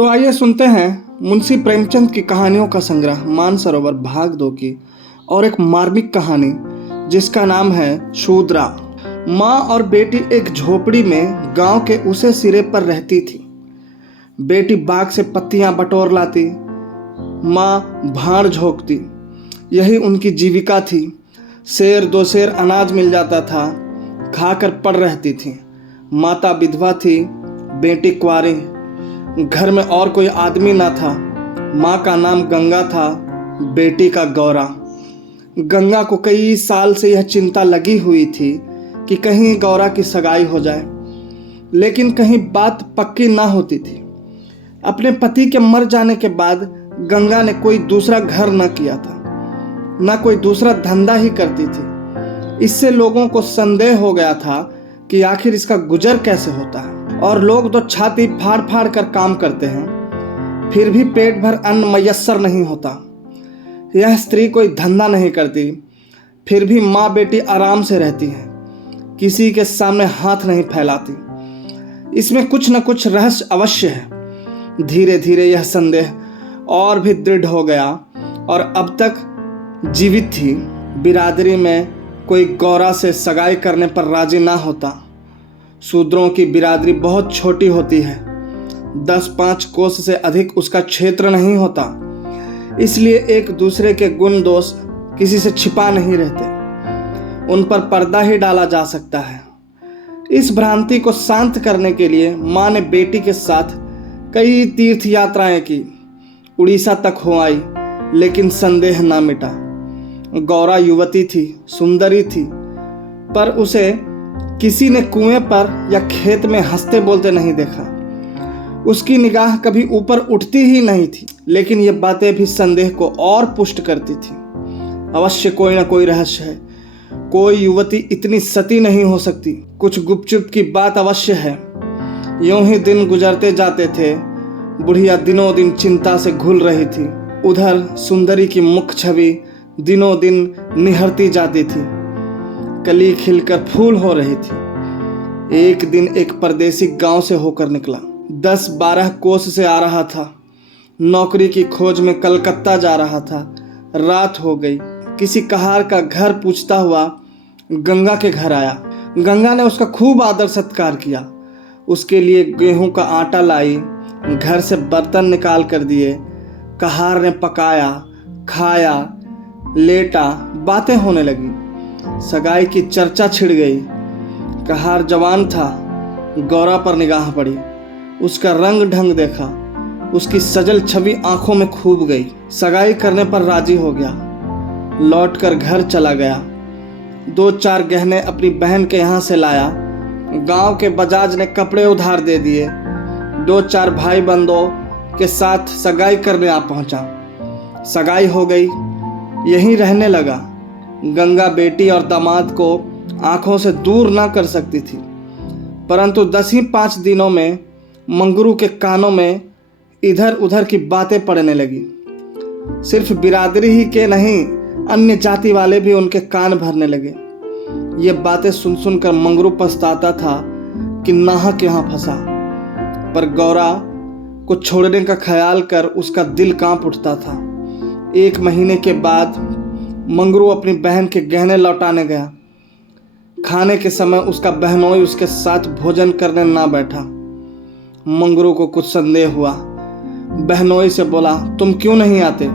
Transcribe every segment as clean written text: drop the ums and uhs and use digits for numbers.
तो आइए सुनते हैं मुंशी प्रेमचंद की कहानियों का संग्रह मानसरोवर भाग 2 की और एक मार्मिक कहानी जिसका नाम है शूद्रा। माँ और बेटी एक झोपड़ी में गांव के उसे सिरे पर रहती थी। बेटी बाग से पत्तियां बटोर लाती, माँ भाड़ झोंकती, यही उनकी जीविका थी। सेर दो सेर अनाज मिल जाता था, खाकर पड़ रहती थी। माता विधवा थी, बेटी कुंवारी, घर में और कोई आदमी ना था। माँ का नाम गंगा था, बेटी का गौरा। गंगा को कई साल से यह चिंता लगी हुई थी कि कहीं गौरा की सगाई हो जाए, लेकिन कहीं बात पक्की ना होती थी। अपने पति के मर जाने के बाद गंगा ने कोई दूसरा घर न किया था, ना कोई दूसरा धंधा ही करती थी। इससे लोगों को संदेह हो गया था कि आखिर इसका गुजर कैसे होता है। और लोग तो छाती फाड़ फाड़ कर काम करते हैं, फिर भी पेट भर अन्न मयस्सर नहीं होता। यह स्त्री कोई धंधा नहीं करती, फिर भी माँ बेटी आराम से रहती हैं, किसी के सामने हाथ नहीं फैलाती। इसमें कुछ न कुछ रहस्य अवश्य है। धीरे धीरे यह संदेह और भी दृढ़ हो गया और अब तक जीवित थी। बिरादरी में कोई गौरा से सगाई करने पर राजी ना होता। शूद्रों की बिरादरी बहुत छोटी होती है, 10-5 कोस से अधिक उसका क्षेत्र नहीं होता, इसलिए एक दूसरे के गुण दोष किसी से छिपा नहीं रहते, उन पर पर्दा ही डाला जा सकता है। इस भ्रांति को शांत करने के लिए माँ ने बेटी के साथ कई तीर्थ यात्राएं की, उड़ीसा तक हो आई, लेकिन संदेह ना मिटा। गौरा युवती थी, सुंदरी थी, पर उसे किसी ने कुएं पर या खेत में हंसते बोलते नहीं देखा। उसकी निगाह कभी ऊपर उठती ही नहीं थी, लेकिन ये बातें भी संदेह को और पुष्ट करती थी। अवश्य कोई ना कोई रहस्य है, कोई युवती इतनी सती नहीं हो सकती। कुछ गुपचुप की बात अवश्य है। यूं ही दिन गुजरते जाते थे। बुढ़िया दिनों दिन चिंता से घुल रही थी। उधर सुंदरी की मुख छवि दिनों दिन निहरती जाती थी, कली खिलकर फूल हो रही थी। एक दिन एक परदेसी गांव से होकर निकला, 10-12 कोस से आ रहा था। नौकरी की खोज में कलकत्ता जा रहा था। रात हो गई। किसी कहार का घर पूछता हुआ गंगा के घर आया। गंगा ने उसका खूब आदर सत्कार किया, उसके लिए गेहूं का आटा लाई, घर से बर्तन निकाल कर दिए। कहार ने पकाया, खाया, लेटा, बातें होने लगी। सगाई की चर्चा छिड़ गई। कहार जवान था। गौरा पर निगाह पड़ी, उसका रंग ढंग देखा, उसकी सजल छवि आंखों में खूब गई। सगाई करने पर राजी हो गया। लौटकर घर चला गया। 2-4 गहने अपनी बहन के यहाँ से लाया। गांव के बजाज ने कपड़े उधार दे दिए। 2-4 भाई बंदों के साथ सगाई करने आ पहुंचा। सगाई हो गई, यहीं रहने लगा। गंगा बेटी और दामाद को आंखों से दूर ना कर सकती थी, परंतु 10 ही 5 दिनों में मंगरू के कानों में इधर उधर की बातें पड़ने लगी। सिर्फ बिरादरी ही के नहीं, अन्य जाति वाले भी उनके कान भरने लगे। ये बातें सुन सुनकर मंगरू पछताता था कि नाहक यहाँ फंसा, पर गौरा को छोड़ने का ख्याल कर उसका दिल कांप उठता था। 1 महीने के बाद मंगरू अपनी बहन के गहने लौटाने गया। खाने के समय उसका बहनोई उसके साथ भोजन करने ना बैठा। मंगरू को कुछ संदेह हुआ। बहनोई से बोला, तुम क्यों नहीं आते?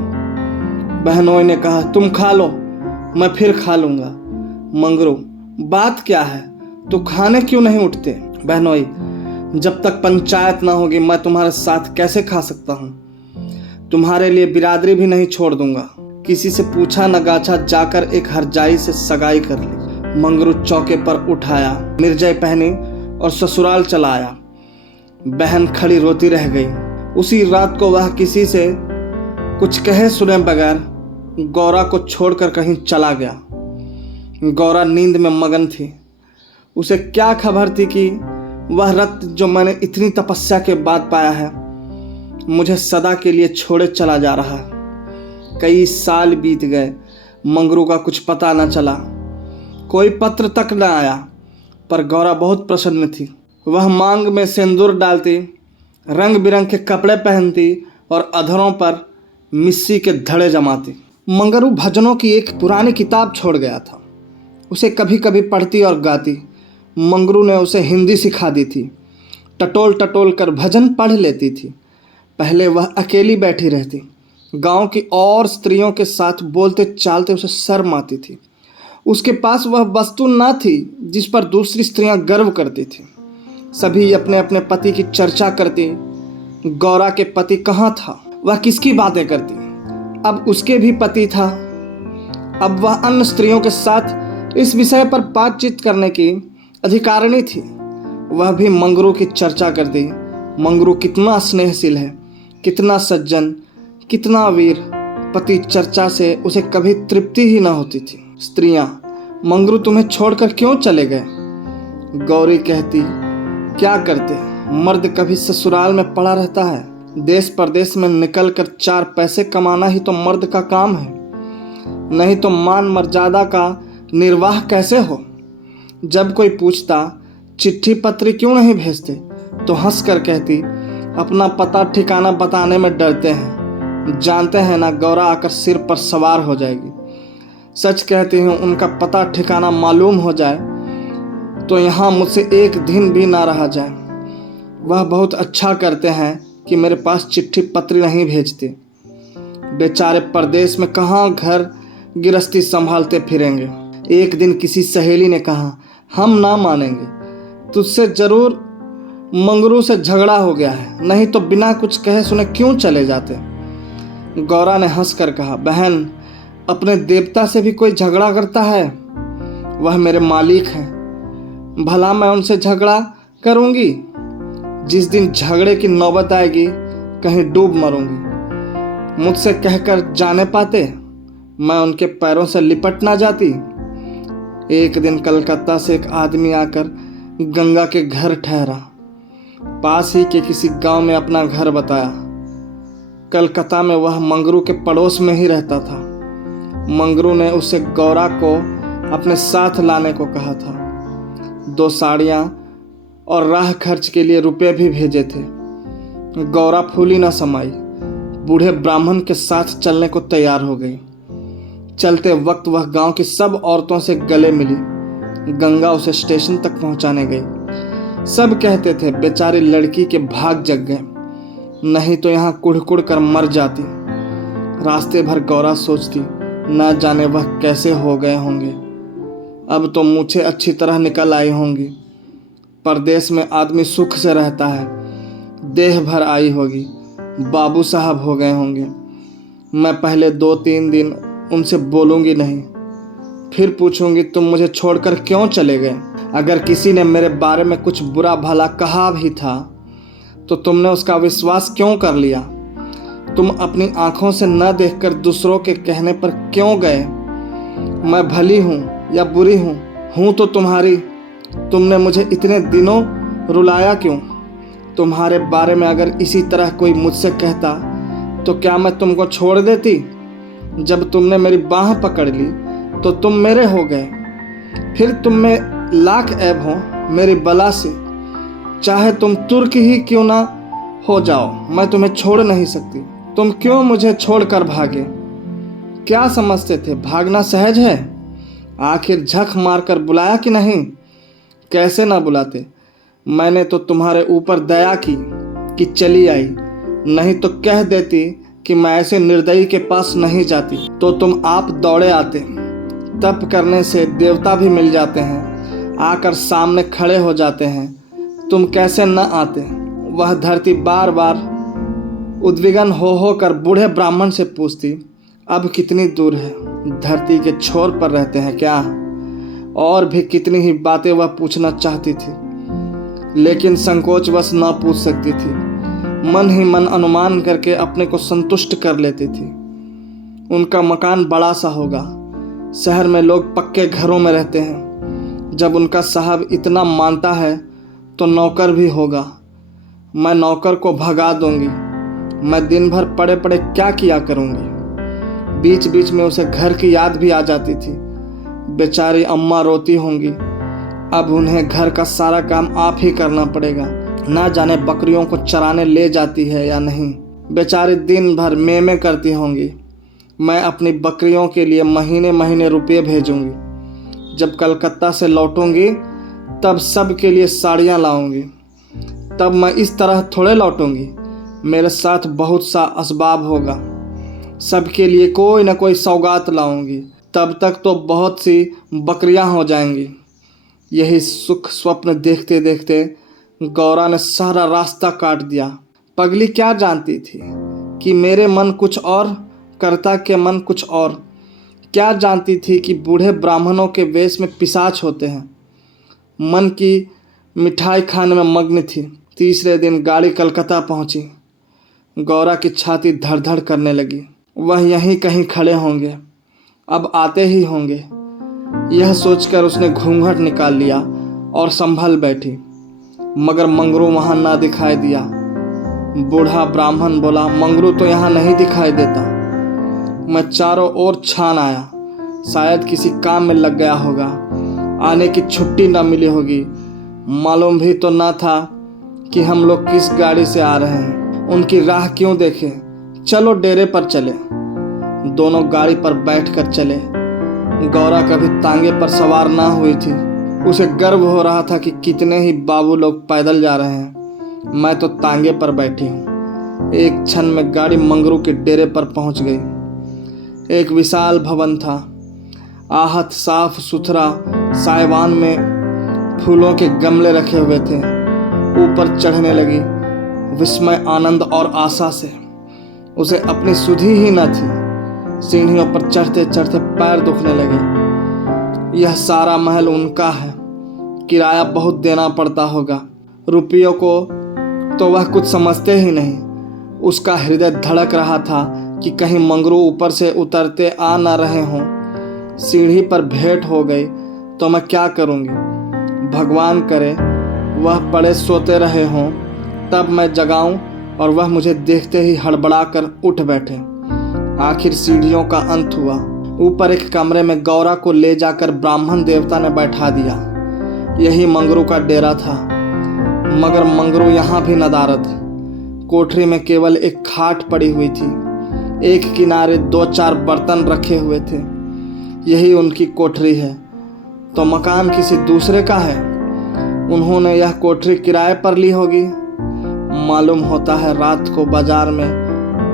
बहनोई ने कहा, तुम खा लो, मैं फिर खा लूंगा। मंगरू, बात क्या है, तो खाने क्यों नहीं उठते? बहनोई, जब तक पंचायत ना होगी मैं तुम्हारे साथ कैसे खा सकता हूँ? तुम्हारे लिए बिरादरी भी नहीं छोड़ दूंगा। किसी से पूछा न गाछा जाकर एक हरजाई से सगाई कर ली। मंगरू चौके पर उठाया, मिर्जय पहनी और ससुराल चला आया। बहन खड़ी रोती रह गई। उसी रात को वह किसी से कुछ कहे सुने बगैर गौरा को छोड़कर कहीं चला गया। गौरा नींद में मगन थी। उसे क्या खबर थी कि वह रत्न जो मैंने इतनी तपस्या के बाद पाया है, मुझे सदा के लिए छोड़े चला जा रहा है। कई साल बीत गए, मंगरू का कुछ पता न चला, कोई पत्र तक न आया, पर गौरा बहुत प्रसन्न थी। वह मांग में सिंदूर डालती, रंग बिरंग के कपड़े पहनती और अधरों पर मिस्सी के धड़े जमाती। मंगरू भजनों की एक पुरानी किताब छोड़ गया था। उसे कभी कभी पढ़ती और गाती। मंगरू ने उसे हिंदी सिखा दी थी। टटोल टटोल कर भजन पढ़ लेती थी। पहले वह अकेली बैठी रहती, गांव की और स्त्रियों के साथ बोलते चालते उसे शर्म आती थी। उसके पास वह वस्तु न थी जिस पर दूसरी स्त्रियां गर्व करती थी। सभी अपने अपने पति की चर्चा करती। गौरा के पति कहाँ था? वह किसकी बातें करती? अब उसके भी पति था। अब वह अन्य स्त्रियों के साथ इस विषय पर बातचीत करने की अधिकारिणी थी। वह भी मंगरू की चर्चा करती। मंगरू कितना स्नेहशील है, कितना सज्जन, कितना वीर। पति चर्चा से उसे कभी तृप्ति ही न होती थी। स्त्रियां, मंगरू तुम्हें छोड़कर क्यों चले गए? गौरी कहती, क्या करते, मर्द कभी ससुराल में पड़ा रहता है। देश परदेश में निकलकर 4 पैसे कमाना ही तो मर्द का काम है, नहीं तो मान मर्यादा का निर्वाह कैसे हो। जब कोई पूछता चिट्ठी पत्री क्यों नहीं भेजते, तो हंस कर कहती, अपना पता ठिकाना बताने में डरते हैं, जानते हैं ना गौरा आकर सिर पर सवार हो जाएगी। सच कहती हूँ, उनका पता ठिकाना मालूम हो जाए तो यहाँ मुझसे एक दिन भी ना रहा जाए। वह बहुत अच्छा करते हैं कि मेरे पास चिट्ठी पत्री नहीं भेजते। बेचारे परदेश में कहाँ घर गृहस्थी संभालते फिरेंगे। एक दिन किसी सहेली ने कहा, हम ना मानेंगे, तुझसे जरूर मंगरू से झगड़ा हो गया है, नहीं तो बिना कुछ कहे सुने क्यों चले जाते। गौरा ने हंसकर कहा, बहन, अपने देवता से भी कोई झगड़ा करता है? वह मेरे मालिक हैं, भला मैं उनसे झगड़ा करूंगी? जिस दिन झगड़े की नौबत आएगी कहीं डूब मरूंगी। मुझसे कहकर जाने पाते, मैं उनके पैरों से लिपट ना जाती। एक दिन कलकत्ता से एक आदमी आकर गंगा के घर ठहरा। पास ही के किसी गांव में अपना घर बताया। कलकत्ता में वह मंगरू के पड़ोस में ही रहता था। मंगरू ने उसे गौरा को अपने साथ लाने को कहा था। 2 साड़ियाँ और राह खर्च के लिए रुपए भी भेजे थे। गौरा फूली न समाई, बूढ़े ब्राह्मण के साथ चलने को तैयार हो गई। चलते वक्त वह गांव की सब औरतों से गले मिली। गंगा उसे स्टेशन तक पहुंचाने गई। सब कहते थे बेचारी लड़की के भाग जग गए, नहीं तो यहाँ कुढ़ कर मर जाती। रास्ते भर गौरा सोचती, ना जाने वह कैसे हो गए होंगे। अब तो मूछें अच्छी तरह निकल आई होंगी। परदेश में आदमी सुख से रहता है, देह भर आई होगी, बाबू साहब हो गए होंगे। मैं पहले 2-3 दिन उनसे बोलूँगी नहीं, फिर पूछूंगी तुम मुझे छोड़कर क्यों चले गए। अगर किसी ने मेरे बारे में कुछ बुरा भला कहा भी था तो तुमने उसका विश्वास क्यों कर लिया? तुम अपनी आंखों से न देखकर दूसरों के कहने पर क्यों गए? मैं भली हूँ या बुरी हूँ तो तुम्हारी। तुमने मुझे इतने दिनों रुलाया क्यों? तुम्हारे बारे में अगर इसी तरह कोई मुझसे कहता तो क्या मैं तुमको छोड़ देती? जब तुमने मेरी बाह पकड़ ली तो तुम मेरे हो गए। फिर तुम में लाख ऐब हो मेरी बला से, चाहे तुम तुर्क ही क्यों ना हो जाओ, मैं तुम्हें छोड़ नहीं सकती। तुम क्यों मुझे छोड़कर भागे? क्या समझते थे भागना सहज है? आखिर झक मारकर बुलाया कि नहीं? कैसे ना बुलाते। मैंने तो तुम्हारे ऊपर दया की कि चली आई, नहीं तो कह देती कि मैं ऐसे निर्दयी के पास नहीं जाती तो तुम आप दौड़े आते। तप करने से देवता भी मिल जाते हैं, आकर सामने खड़े हो जाते हैं, तुम कैसे न आते। वह धरती बार बार उद्विग्न हो कर बूढ़े ब्राह्मण से पूछती, अब कितनी दूर है? धरती के छोर पर रहते हैं क्या? और भी कितनी ही बातें वह पूछना चाहती थी, लेकिन संकोचवश न पूछ सकती थी। मन ही मन अनुमान करके अपने को संतुष्ट कर लेती थी। उनका मकान बड़ा सा होगा, शहर में लोग पक्के घरों में रहते हैं। जब उनका साहब इतना मानता है तो नौकर भी होगा। मैं नौकर को भगा दूंगी। मैं दिन भर पड़े पड़े क्या किया करूंगी। बीच बीच में उसे घर की याद भी आ जाती थी। बेचारी अम्मा रोती होंगी, अब उन्हें घर का सारा काम आप ही करना पड़ेगा। ना जाने बकरियों को चराने ले जाती है या नहीं। बेचारी दिन भर मेमे करती होंगी। मैं अपनी बकरियों के लिए महीने महीने रुपये भेजूंगी। जब कलकत्ता से लौटूंगी तब सब के लिए साड़ियाँ लाऊंगी। तब मैं इस तरह थोड़े लौटूंगी। मेरे साथ बहुत सा असबाब होगा। सबके लिए कोई न कोई सौगात लाऊंगी। तब तक तो बहुत सी बकरियां हो जाएंगी। यही सुख स्वप्न देखते देखते गौरा ने सारा रास्ता काट दिया। पगली क्या जानती थी कि मेरे मन कुछ और, कर्ता के मन कुछ और। क्या जानती थी कि बूढ़े ब्राह्मणों के वेश में पिशाच होते हैं। मन की मिठाई खाने में मग्न थी। तीसरे दिन गाड़ी कलकत्ता पहुंची। गौरा की छाती धड़ धड़ करने लगी। वह यहीं कहीं खड़े होंगे, अब आते ही होंगे। यह सोचकर उसने घूंघट निकाल लिया और संभल बैठी, मगर मंगरू वहां ना दिखाई दिया। बूढ़ा ब्राह्मण बोला, मंगरू तो यहाँ नहीं दिखाई देता। मैं चारों ओर छान आया, शायद किसी काम में लग गया होगा। आने की छुट्टी न मिली होगी। मालूम भी तो ना था कि हम लोग किस गाड़ी से आ रहे हैं। उनकी राह क्यों देखें, चलो डेरे पर चले। दोनों गाड़ी पर बैठकर चले। गौरा कभी तांगे पर सवार ना हुई थी। उसे गर्व हो रहा था कि कितने ही बाबू लोग पैदल जा रहे हैं, मैं तो तांगे पर बैठी हूँ। एक क्षण में गाड़ी मंगरू के डेरे पर पहुंच गई। एक विशाल भवन था। आहत साफ सुथरा, साइवान में फूलों के गमले रखे हुए थे। ऊपर चढ़ने लगी विस्मय, आनंद और आशा से। उसे अपनी सुधि ही न थी। सीढ़ियों पर चढ़ते चढ़ते पैर दुखने लगे। यह सारा महल उनका है। किराया बहुत देना पड़ता होगा। रुपयों को तो वह कुछ समझते ही नहीं। उसका हृदय धड़क रहा था कि कहीं मंगरू ऊपर से उतरते आ न रहे हों। सीढ़ी पर भेंट हो गई तो मैं क्या करूंगी। भगवान करे वह पड़े सोते रहे हों, तब मैं जगाऊं और वह मुझे देखते ही हड़बड़ा कर उठ बैठे। आखिर सीढ़ियों का अंत हुआ। ऊपर एक कमरे में गौरा को ले जाकर ब्राह्मण देवता ने बैठा दिया। यही मंगरू का डेरा था। मगर मंगरू यहाँ भी नदारद। कोठरी में केवल एक खाट पड़ी हुई थी। एक किनारे 2-4 बर्तन रखे हुए थे। यही उनकी कोठरी है तो मकान किसी दूसरे का है। उन्होंने यह कोठरी किराए पर ली होगी। मालूम होता है रात को बाजार में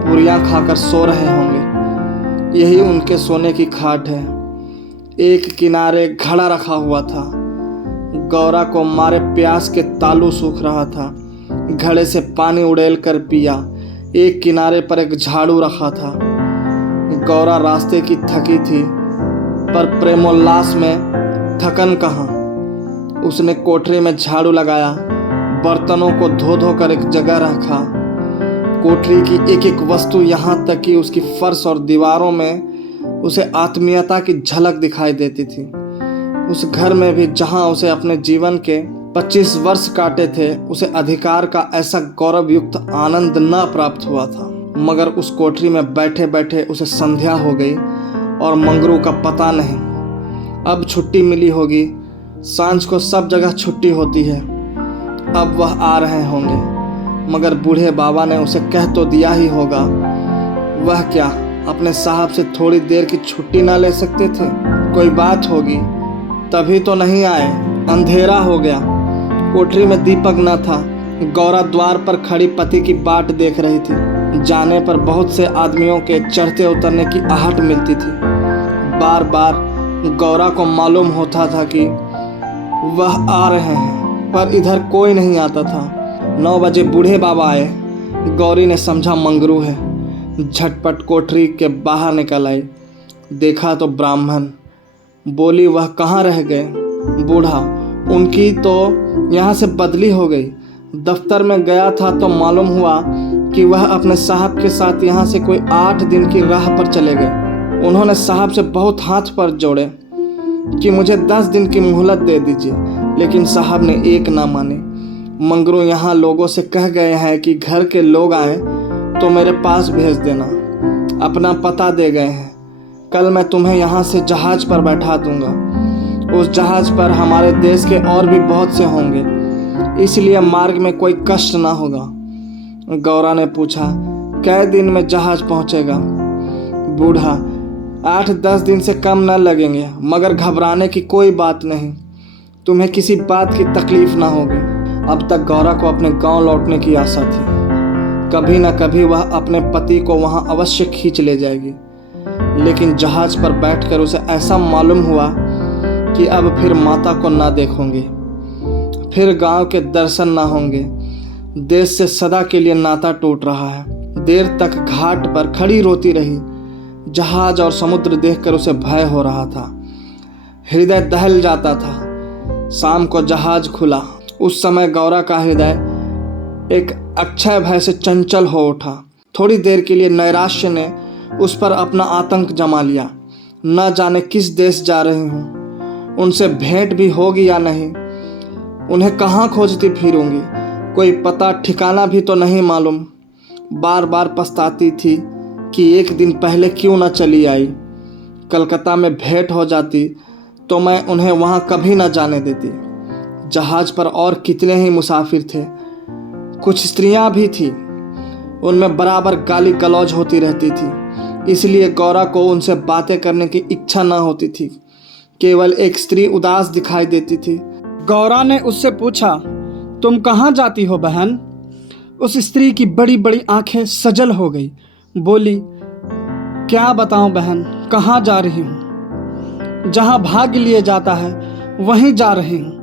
पूरियां खाकर सो रहे होंगे। यही उनके सोने की खाट है। एक किनारे घड़ा रखा हुआ था। गौरा को मारे प्यास के तालू सूख रहा था। घड़े से पानी उड़ेल कर पिया। एक किनारे पर एक झाड़ू रखा था। गौरा रास्ते की थकी थी, पर प्रेमोल्लास में थकन कहाँ। उसने कोठरी में झाड़ू लगाया, बर्तनों को धो धो कर एक जगह रखा। कोठरी की एक एक वस्तु, यहाँ तक कि उसकी फर्श और दीवारों में उसे आत्मीयता की झलक दिखाई देती थी। उस घर में भी जहाँ उसे अपने जीवन के 25 वर्ष काटे थे, उसे अधिकार का ऐसा गौरव युक्त आनंद न प्राप्त हुआ था। मगर उस कोठरी में बैठे बैठे उसे संध्या हो गई और मंगरू का पता नहीं। अब छुट्टी मिली होगी। सांझ को सब जगह छुट्टी होती है। अब वह आ रहे होंगे। मगर बूढ़े बाबा ने उसे कह तो दिया ही होगा। वह क्या अपने साहब से थोड़ी देर की छुट्टी ना ले सकते थे? कोई बात होगी, तभी तो नहीं आए। अंधेरा हो गया। कोठरी में दीपक न था। गौरा द्वार पर खड़ी पति की बाट देख रही थी। जाने पर बहुत से आदमियों के चढ़ते उतरने की आहट मिलती थी। बार बार गौरा को मालूम होता था कि वह आ रहे हैं, पर इधर कोई नहीं आता था। 9 बजे बूढ़े बाबा आए। गौरी ने समझा मंगरू है। झटपट कोठरी के बाहर निकल आई। देखा तो ब्राह्मण। बोली, वह कहाँ रह गए? बूढ़ा, उनकी तो यहाँ से बदली हो गई। दफ्तर में गया था तो मालूम हुआ कि वह अपने साहब के साथ यहाँ से कोई 8 दिन की राह पर चले गए। उन्होंने साहब से बहुत हाथ पर जोड़े कि मुझे 10 दिन की मोहलत दे दीजिए, लेकिन साहब ने एक ना माने। मंगरू यहाँ लोगों से कह गए हैं कि घर के लोग आए तो मेरे पास भेज देना। अपना पता दे गए हैं। कल मैं तुम्हें यहाँ से जहाज पर बैठा दूंगा। उस जहाज पर हमारे देश के और भी बहुत से होंगे। इसलिए मार्ग में कोई कष्ट ना होगा। गौरा ने पूछा, कै दिन में जहाज पहुंचेगा? बूढ़ा, 8-10 दिन से कम न लगेंगे, मगर घबराने की कोई बात नहीं, तुम्हें किसी बात की तकलीफ ना होगी। अब तक गौरा को अपने गांव लौटने की आशा थी। कभी न कभी वह अपने पति को वहां अवश्य खींच ले जाएगी, लेकिन जहाज पर बैठकर उसे ऐसा मालूम हुआ कि अब फिर माता को ना देखूंगी, फिर गांव के दर्शन ना होंगे। देश से सदा के लिए नाता टूट रहा है। देर तक घाट पर खड़ी रोती रही। जहाज और समुद्र देखकर उसे भय हो रहा था, हृदय दहल जाता था। शाम को जहाज खुला। उस समय गौरा का हृदय एक अक्षय भय से चंचल हो उठा। थोड़ी देर के लिए नैराश्य ने उस पर अपना आतंक जमा लिया। न जाने किस देश जा रही हूँ, उनसे भेंट भी होगी या नहीं, उन्हें कहाँ खोजती फिरूंगी, कोई पता ठिकाना भी तो नहीं मालूम। बार बार पछताती थी कि एक दिन पहले क्यों न चली आई। कलकत्ता में भेंट हो जाती तो मैं उन्हें वहाँ कभी न जाने देती। जहाज पर और कितने ही मुसाफिर थे, कुछ स्त्रियां भी थी, उनमें बराबर गाली गलौज होती रहती थी। इसलिए गौरा को उनसे बातें करने की इच्छा न होती थी। केवल एक स्त्री उदास दिखाई देती थी। गौरा ने उससे पूछा, तुम कहाँ जाती हो बहन? उस स्त्री की बड़ी बड़ी आंखें सजल हो गई। बोली, क्या बताऊं बहन, कहाँ जा रही हूँ? जहाँ भाग्य लिए जाता है वहीं जा रही हूँ।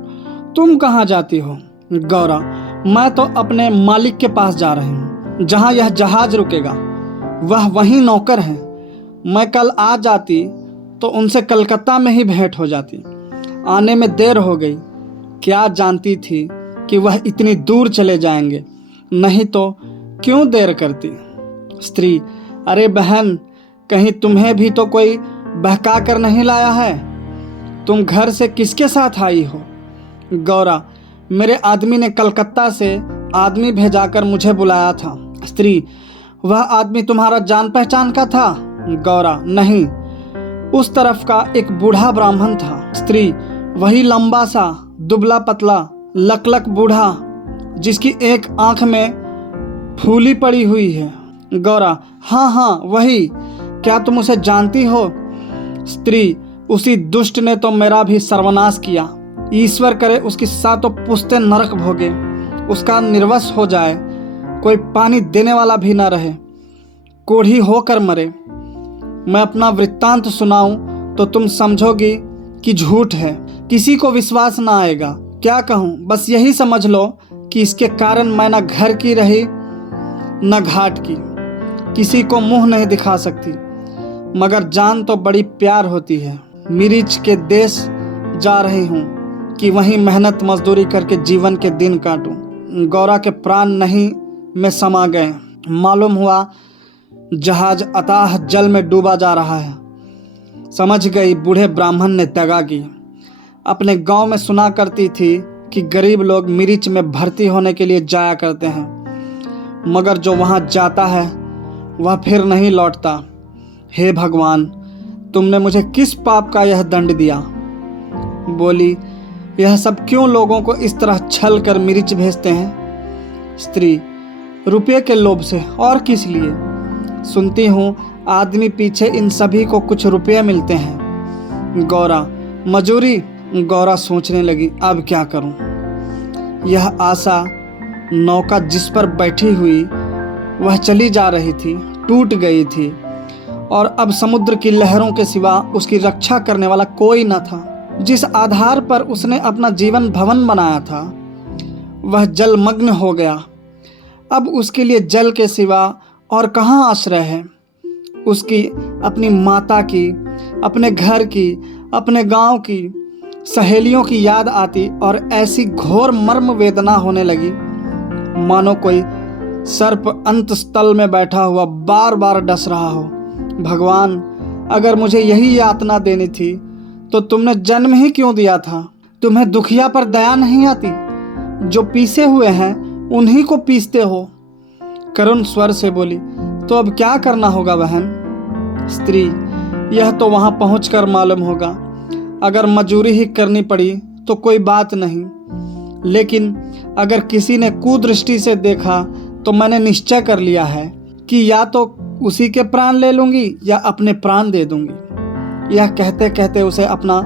तुम कहाँ जाती हो? गौरा, मैं तो अपने मालिक के पास जा रही हूँ, जहाँ यह जहाज रुकेगा वह वहीं नौकर हैं। मैं कल आ जाती तो उनसे कलकत्ता में ही भेंट हो जाती। आने में देर हो गई। क्या जानती थी कि वह इतनी दूर चले जाएंगे, नहीं तो क्यों देर करती। स्त्री, अरे बहन, कहीं तुम्हें भी तो कोई बहका कर नहीं लाया है? तुम घर से किसके साथ आई हो? गौरा, मेरे आदमी ने कलकत्ता से आदमी भेजाकर मुझे बुलाया था। स्त्री, वह आदमी तुम्हारा जान पहचान का था? गौरा, नहीं, उस तरफ का एक बूढ़ा ब्राह्मण था। स्त्री, वही लंबा सा दुबला पतला लकलक बूढ़ा जिसकी एक आंख में फूली पड़ी हुई है। गौरा, हाँ हाँ वही। क्या तुम उसे जानती हो? स्त्री, उसी दुष्ट ने तो मेरा भी सर्वनाश किया। ईश्वर करे उसकी सातों पुश्तें नरक भोगे, उसका निर्वश हो जाए, कोई पानी देने वाला भी न रहे, कोढ़ी होकर मरे। मैं अपना वृत्तांत सुनाऊं तो तुम समझोगी कि झूठ है, किसी को विश्वास ना आएगा। क्या कहूँ, बस यही समझ लो कि इसके कारण मैं न घर की रही न घाट की, किसी को मुंह नहीं दिखा सकती, मगर जान तो बड़ी प्यार होती है। मिर्च के देश जा रही हूँ कि वहीं मेहनत मजदूरी करके जीवन के दिन काटूं। गौरा के प्राण नहीं में समा गए। मालूम हुआ जहाज अथाह जल में डूबा जा रहा है। समझ गई बूढ़े ब्राह्मण ने दगा की। अपने गांव में सुना करती थी कि गरीब लोग मिर्च में भर्ती होने के लिए जाया करते हैं, मगर जो वहां जाता है वह फिर नहीं लौटता। हे भगवान, तुमने मुझे किस पाप का यह दंड दिया? बोली, यह सब क्यों लोगों को इस तरह छल कर मिर्च भेजते हैं? स्त्री, रुपये के लोभ से, और किस लिए? सुनती हूँ आदमी पीछे इन सभी को कुछ रुपये मिलते हैं। गौरा, मजूरी। गौरा सोचने लगी, अब क्या करूं? यह आशा नौका जिस पर बैठी हुई वह चली जा रही थी, टूट गई थी, और अब समुद्र की लहरों के सिवा उसकी रक्षा करने वाला कोई न था। जिस आधार पर उसने अपना जीवन भवन बनाया था वह जलमग्न हो गया। अब उसके लिए जल के सिवा और कहाँ आश्रय है? उसकी अपनी माता की, अपने घर की, अपने गांव की, सहेलियों की याद आती और ऐसी घोर मर्म वेदना होने लगी मानो कोई सर्प अंत स्थल में बैठा हुआ बार बार डस रहा हो। भगवान, अगर मुझे यही यातना देनी थी तो तुमने जन्म ही क्यों दिया था? तुम्हें दुखिया पर दया नहीं आती? जो पीसे हुए हैं उन्हीं को पीसते हो। करुण स्वर से बोली, तो अब क्या करना होगा बहन? स्त्री, यह तो वहां पहुंचकर मालूम होगा। अगर मजूरी ही करनी पड़ी तो कोई बात नहीं, लेकिन अगर किसी ने कुदृष्टि से देखा तो मैंने निश्चय कर लिया है कि या तो उसी के प्राण ले लूँगी या अपने प्राण दे दूँगी। यह कहते कहते उसे अपना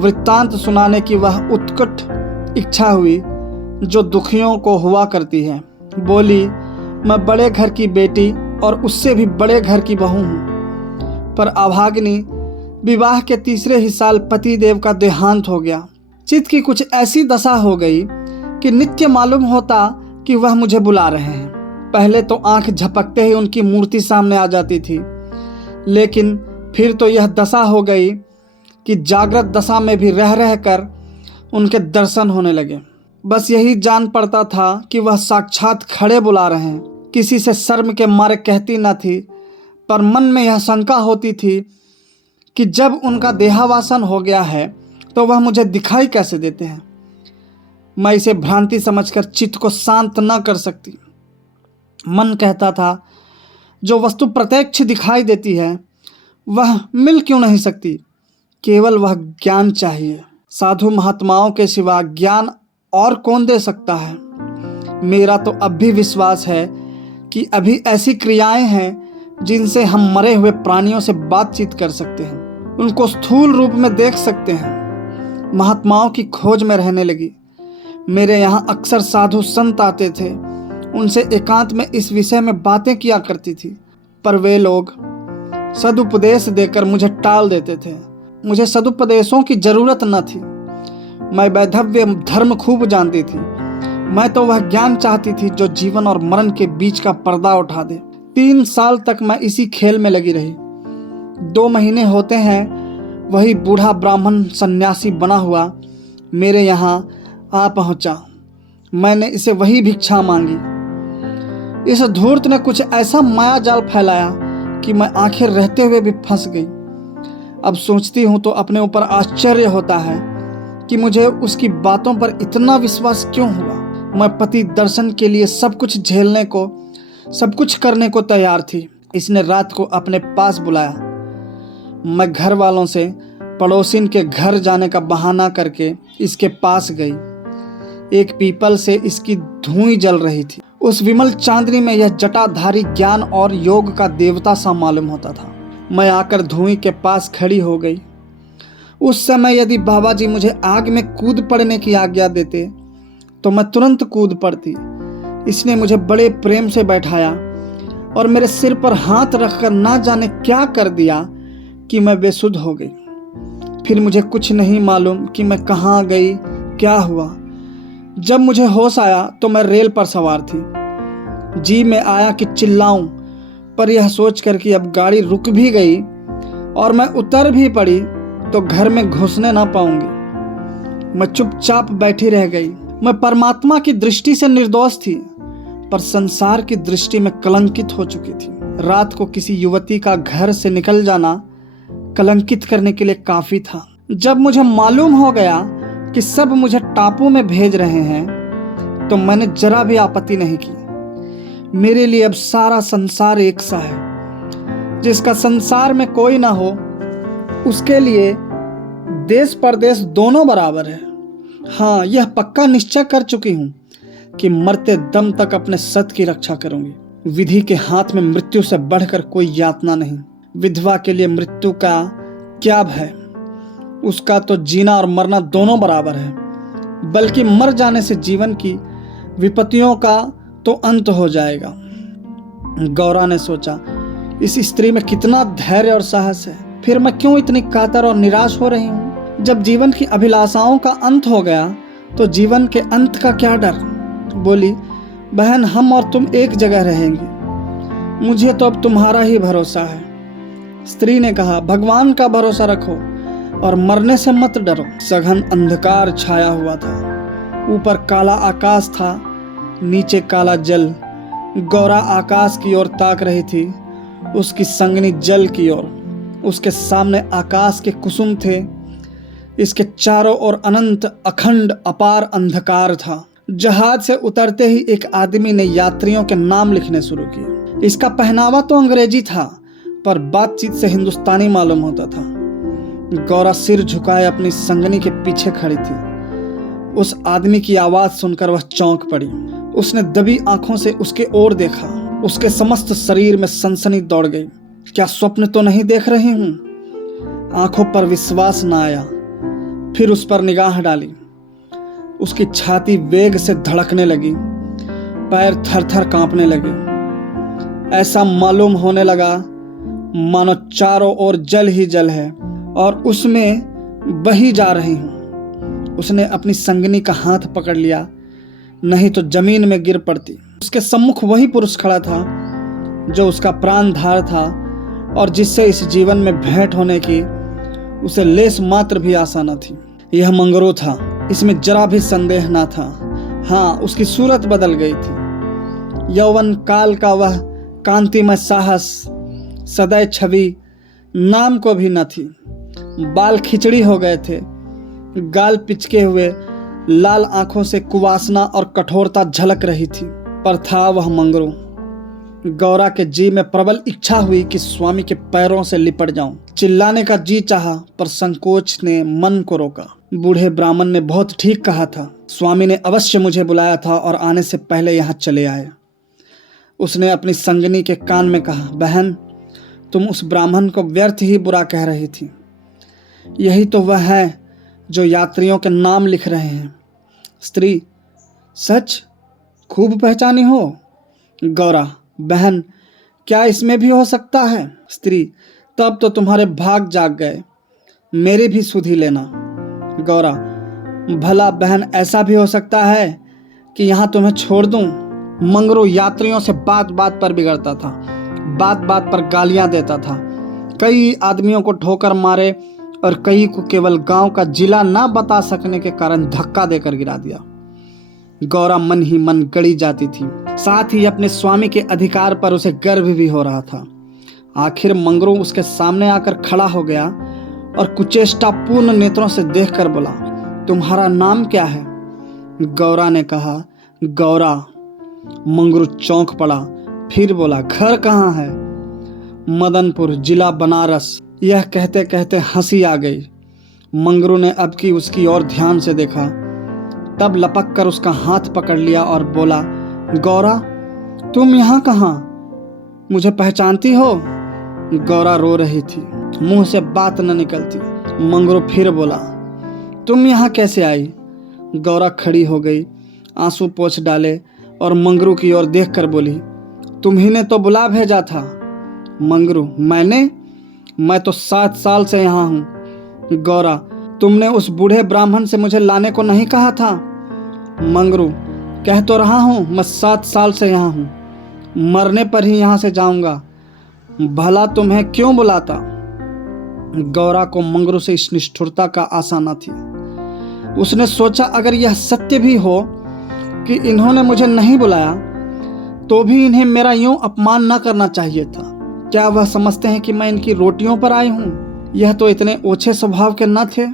वृत्तांत सुनाने की वह उत्कट इच्छा हुई जो दुखियों को हुआ करती है। बोली, मैं बड़े घर की बेटी और उससे भी बड़े घर की बहू हूँ, पर अभागिनी विवाह के तीसरे ही साल पतिदेव का देहांत हो गया। चित्त की कुछ ऐसी दशा हो गई कि नित्य मालूम होता कि वह मुझे बुला रहे हैं। पहले तो आंख झपकते ही उनकी मूर्ति सामने आ जाती थी, लेकिन फिर तो यह दशा हो गई कि जागृत दशा में भी रह रह कर उनके दर्शन होने लगे। बस यही जान पड़ता था कि वह साक्षात खड़े बुला रहे हैं। किसी से शर्म के मारे कहती न थी, पर मन में यह शंका होती थी कि जब उनका देहावासन हो गया है तो वह मुझे दिखाई कैसे देते हैं। मैं इसे भ्रांति समझकर चित्त को शांत न कर सकती। मन कहता था, जो वस्तु प्रत्यक्ष दिखाई देती है वह मिल क्यों नहीं सकती, केवल वह ज्ञान चाहिए। साधु महात्माओं के सिवा ज्ञान और कौन दे सकता है। मेरा तो अब भी विश्वास है कि अभी ऐसी क्रियाएं हैं जिनसे हम मरे हुए प्राणियों से बातचीत कर सकते हैं, उनको स्थूल रूप में देख सकते हैं। महात्माओं की खोज में रहने लगी। मेरे यहाँ अक्सर साधु संत आते थे, उनसे एकांत में इस विषय में बातें किया करती थी, पर वे लोग सदुपदेश देकर मुझे टाल देते थे। मुझे सदुपदेशों की जरूरत न थी। मैं वैधव्य धर्म खूब जानती थी। मैं तो वह ज्ञान चाहती थी जो जीवन और मरण के बीच का पर्दा उठा दे। 3 साल तक मैं इसी खेल में लगी रही। 2 महीने होते हैं वही बूढ़ा ब्राह्मण सन्यासी बना हुआ मेरे यहाँ आ पहुँचा। मैंने इसे वही भिक्षा मांगी। इस धूर्त ने कुछ ऐसा माया जाल फैलाया कि मैं आखिर रहते हुए भी फंस गई। अब सोचती हूँ तो अपने ऊपर आश्चर्य होता है कि मुझे उसकी बातों पर इतना विश्वास क्यों हुआ। मैं पति दर्शन के लिए सब कुछ झेलने को, सब कुछ करने को तैयार थी। इसने रात को अपने पास बुलाया। मैं घर वालों से पड़ोसिन के घर जाने का बहाना करके इसके पास गई। एक पीपल से इसकी धुएं जल रही थी। उस विमल चांदनी में यह जटाधारी ज्ञान और योग का देवता सा मालूम होता था। मैं आकर धुएं के पास खड़ी हो गई। उस समय यदि बाबा जी मुझे आग में कूद पड़ने की आज्ञा देते तो मैं तुरंत कूद पड़ती। इसने मुझे बड़े प्रेम से बैठाया और मेरे सिर पर हाथ रखकर ना जाने क्या कर दिया कि मैं बेसुध हो गई। फिर मुझे कुछ नहीं मालूम कि मैं कहाँ गई, क्या हुआ। जब मुझे होश आया तो मैं रेल पर सवार थी। जी में आया कि चिल्लाऊं, पर यह सोचकर कि अब गाड़ी रुक भी गई और मैं उतर भी पड़ी तो घर में घुसने ना पाऊंगी। मैं चुपचाप बैठी रह गई। मैं परमात्मा की दृष्टि से निर्दोष थी, पर संसार की दृष्टि में कलंकित हो चुकी थी। रात को किसी युवती का घर से निकल जाना कलंकित करने के लिए काफी था। जब मुझे मालूम हो गया कि सब मुझे टापू में भेज रहे हैं तो मैंने जरा भी आपत्ति नहीं की। मेरे लिए अब सारा संसार एक सा है। जिसका संसार में कोई ना हो उसके लिए देश परदेश दोनों बराबर है। हाँ, यह पक्का निश्चय कर चुकी हूँ कि मरते दम तक अपने सत की रक्षा करूंगी। विधि के हाथ में मृत्यु से बढ़कर कोई यातना नहीं। विधवा के लिए मृत्यु का क्या भय, उसका तो जीना और मरना दोनों बराबर है। बल्कि मर जाने से जीवन की विपत्तियों का तो अंत हो जाएगा। गौरा ने सोचा, इस स्त्री में कितना धैर्य और साहस है। फिर मैं क्यों इतनी कातर और निराश हो रही हूँ। जब जीवन की अभिलाषाओं का अंत हो गया तो जीवन के अंत का क्या डर। बोली, बहन, हम और तुम एक जगह रहेंगे। मुझे तो अब तुम्हारा ही भरोसा है। स्त्री ने कहा, भगवान का भरोसा रखो और मरने से मत डरो। सघन अंधकार छाया हुआ था। ऊपर काला आकाश था, नीचे काला जल। गौरा आकाश की ओर ताक रही थी, उसकी संगनी जल की ओर। उसके सामने आकाश के कुसुम थे, इसके चारों ओर अनंत अखंड अपार अंधकार था। जहाज से उतरते ही एक आदमी ने यात्रियों के नाम लिखने शुरू किए। इसका पहनावा तो अंग्रेजी था, पर बातचीत से हिंदुस्तानी मालूम होता था। गौरा सिर झुकाए अपनी संगनी के पीछे खड़ी थी। उस आदमी की आवाज सुनकर वह चौंक पड़ी। उसने दबी आंखों से उसके ओर देखा। उसके समस्त शरीर में सनसनी दौड़ गई। क्या स्वप्न तो नहीं देख रही हूं? आंखों पर विश्वास न आया। फिर उस पर निगाह डाली। उसकी छाती वेग से धड़कने लगी, पैर थर-थर कांपने लगे। ऐसा मालूम होने लगा मानो चारों ओर जल ही जल है और उसमें बही जा रही हूं। उसने अपनी संगनी का हाथ पकड़ लिया, नहीं तो जमीन में गिर पड़ती। उसके सम्मुख वही पुरुष खड़ा था जो उसका प्राणधार था और जिससे इस जीवन में भेंट होने की उसे लेस मात्र भी आशा न थी। यह मंगरू था, इसमें जरा भी संदेह न था। हाँ, उसकी सूरत बदल गई थी। यौवन काल का वह कांतिमय साहस, सदैव छवि नाम को भी न थी। बाल खिचड़ी हो गए थे, गाल पिचके हुए, लाल आंखों से कुवासना और कठोरता झलक रही थी। पर था वह मंगरू। गौरा के जी में प्रबल इच्छा हुई कि स्वामी के पैरों से लिपट जाऊं। चिल्लाने का जी चाहा, पर संकोच ने मन को रोका। बूढ़े ब्राह्मण ने बहुत ठीक कहा था। स्वामी ने अवश्य मुझे बुलाया था और आने से पहले यहाँ चले आए। उसने अपनी संगनी के कान में कहा, बहन, तुम उस ब्राह्मण को व्यर्थ ही बुरा कह रही थी। यही तो वह है जो यात्रियों के नाम लिख रहे हैं। स्त्री, सच खूब पहचानी हो? गौरा, बहन, क्या इसमें भी हो सकता है? स्त्री, तब तो तुम्हारे भाग जाग गए। मेरी भी सुधि लेना। गौरा, भला बहन, ऐसा भी हो सकता है कि यहाँ तुम्हें छोड़ दूं? मंगरू यात्रियों से बात बात पर बिगड़ता था, बात बात पर गालियां देता था। कई आदमियों को ठोकर मारे और कई को केवल गांव का जिला ना बता सकने के कारण धक्का देकर गिरा दिया। गौरा मन ही मन गड़ी जाती थी, साथ ही अपने स्वामी के अधिकार पर उसे गर्व भी हो रहा था। आखिर मंगरू उसके सामने आकर खड़ा हो गया और कुचेष्टापूर्ण नेत्रों से देखकर बोला, तुम्हारा नाम क्या है? गौरा ने कहा, गौरा। मंगरू चौंक पड़ा, फिर बोला, घर कहाँ है? मदनपुर, जिला बनारस। यह कहते कहते हंसी आ गई। मंगरू ने अब की उसकी ओर ध्यान से देखा, तब लपक कर उसका हाथ पकड़ लिया और बोला, गौरा, तुम यहाँ कहाँ? मुझे पहचानती हो? गौरा रो रही थी, मुंह से बात न निकलती। मंगरू फिर बोला, तुम यहाँ कैसे आई? गौरा खड़ी हो गई, आंसू पोंछ डाले और मंगरू की ओर देखकर बोली, तुम्ही ने तो बुला भेजा था। मंगरू, मैं तो 7 साल से यहाँ हूँ। गौरा, तुमने उस बूढ़े ब्राह्मण से मुझे लाने को नहीं कहा था? मंगरू, कह तो रहा हूँ मैं 7 साल से यहाँ हूँ, मरने पर ही यहाँ से जाऊंगा। भला तुम्हें क्यों बुलाता? गौरा को मंगरू से इस निष्ठुरता का आशा न थी। उसने सोचा, अगर यह सत्य भी हो कि इन्होंने मुझे नहीं बुलाया, तो भी इन्हें मेरा यूं अपमान न करना चाहिए था। क्या वह समझते हैं कि मैं इनकी रोटियों पर आई हूँ? यह तो इतने ओछे स्वभाव के न थे।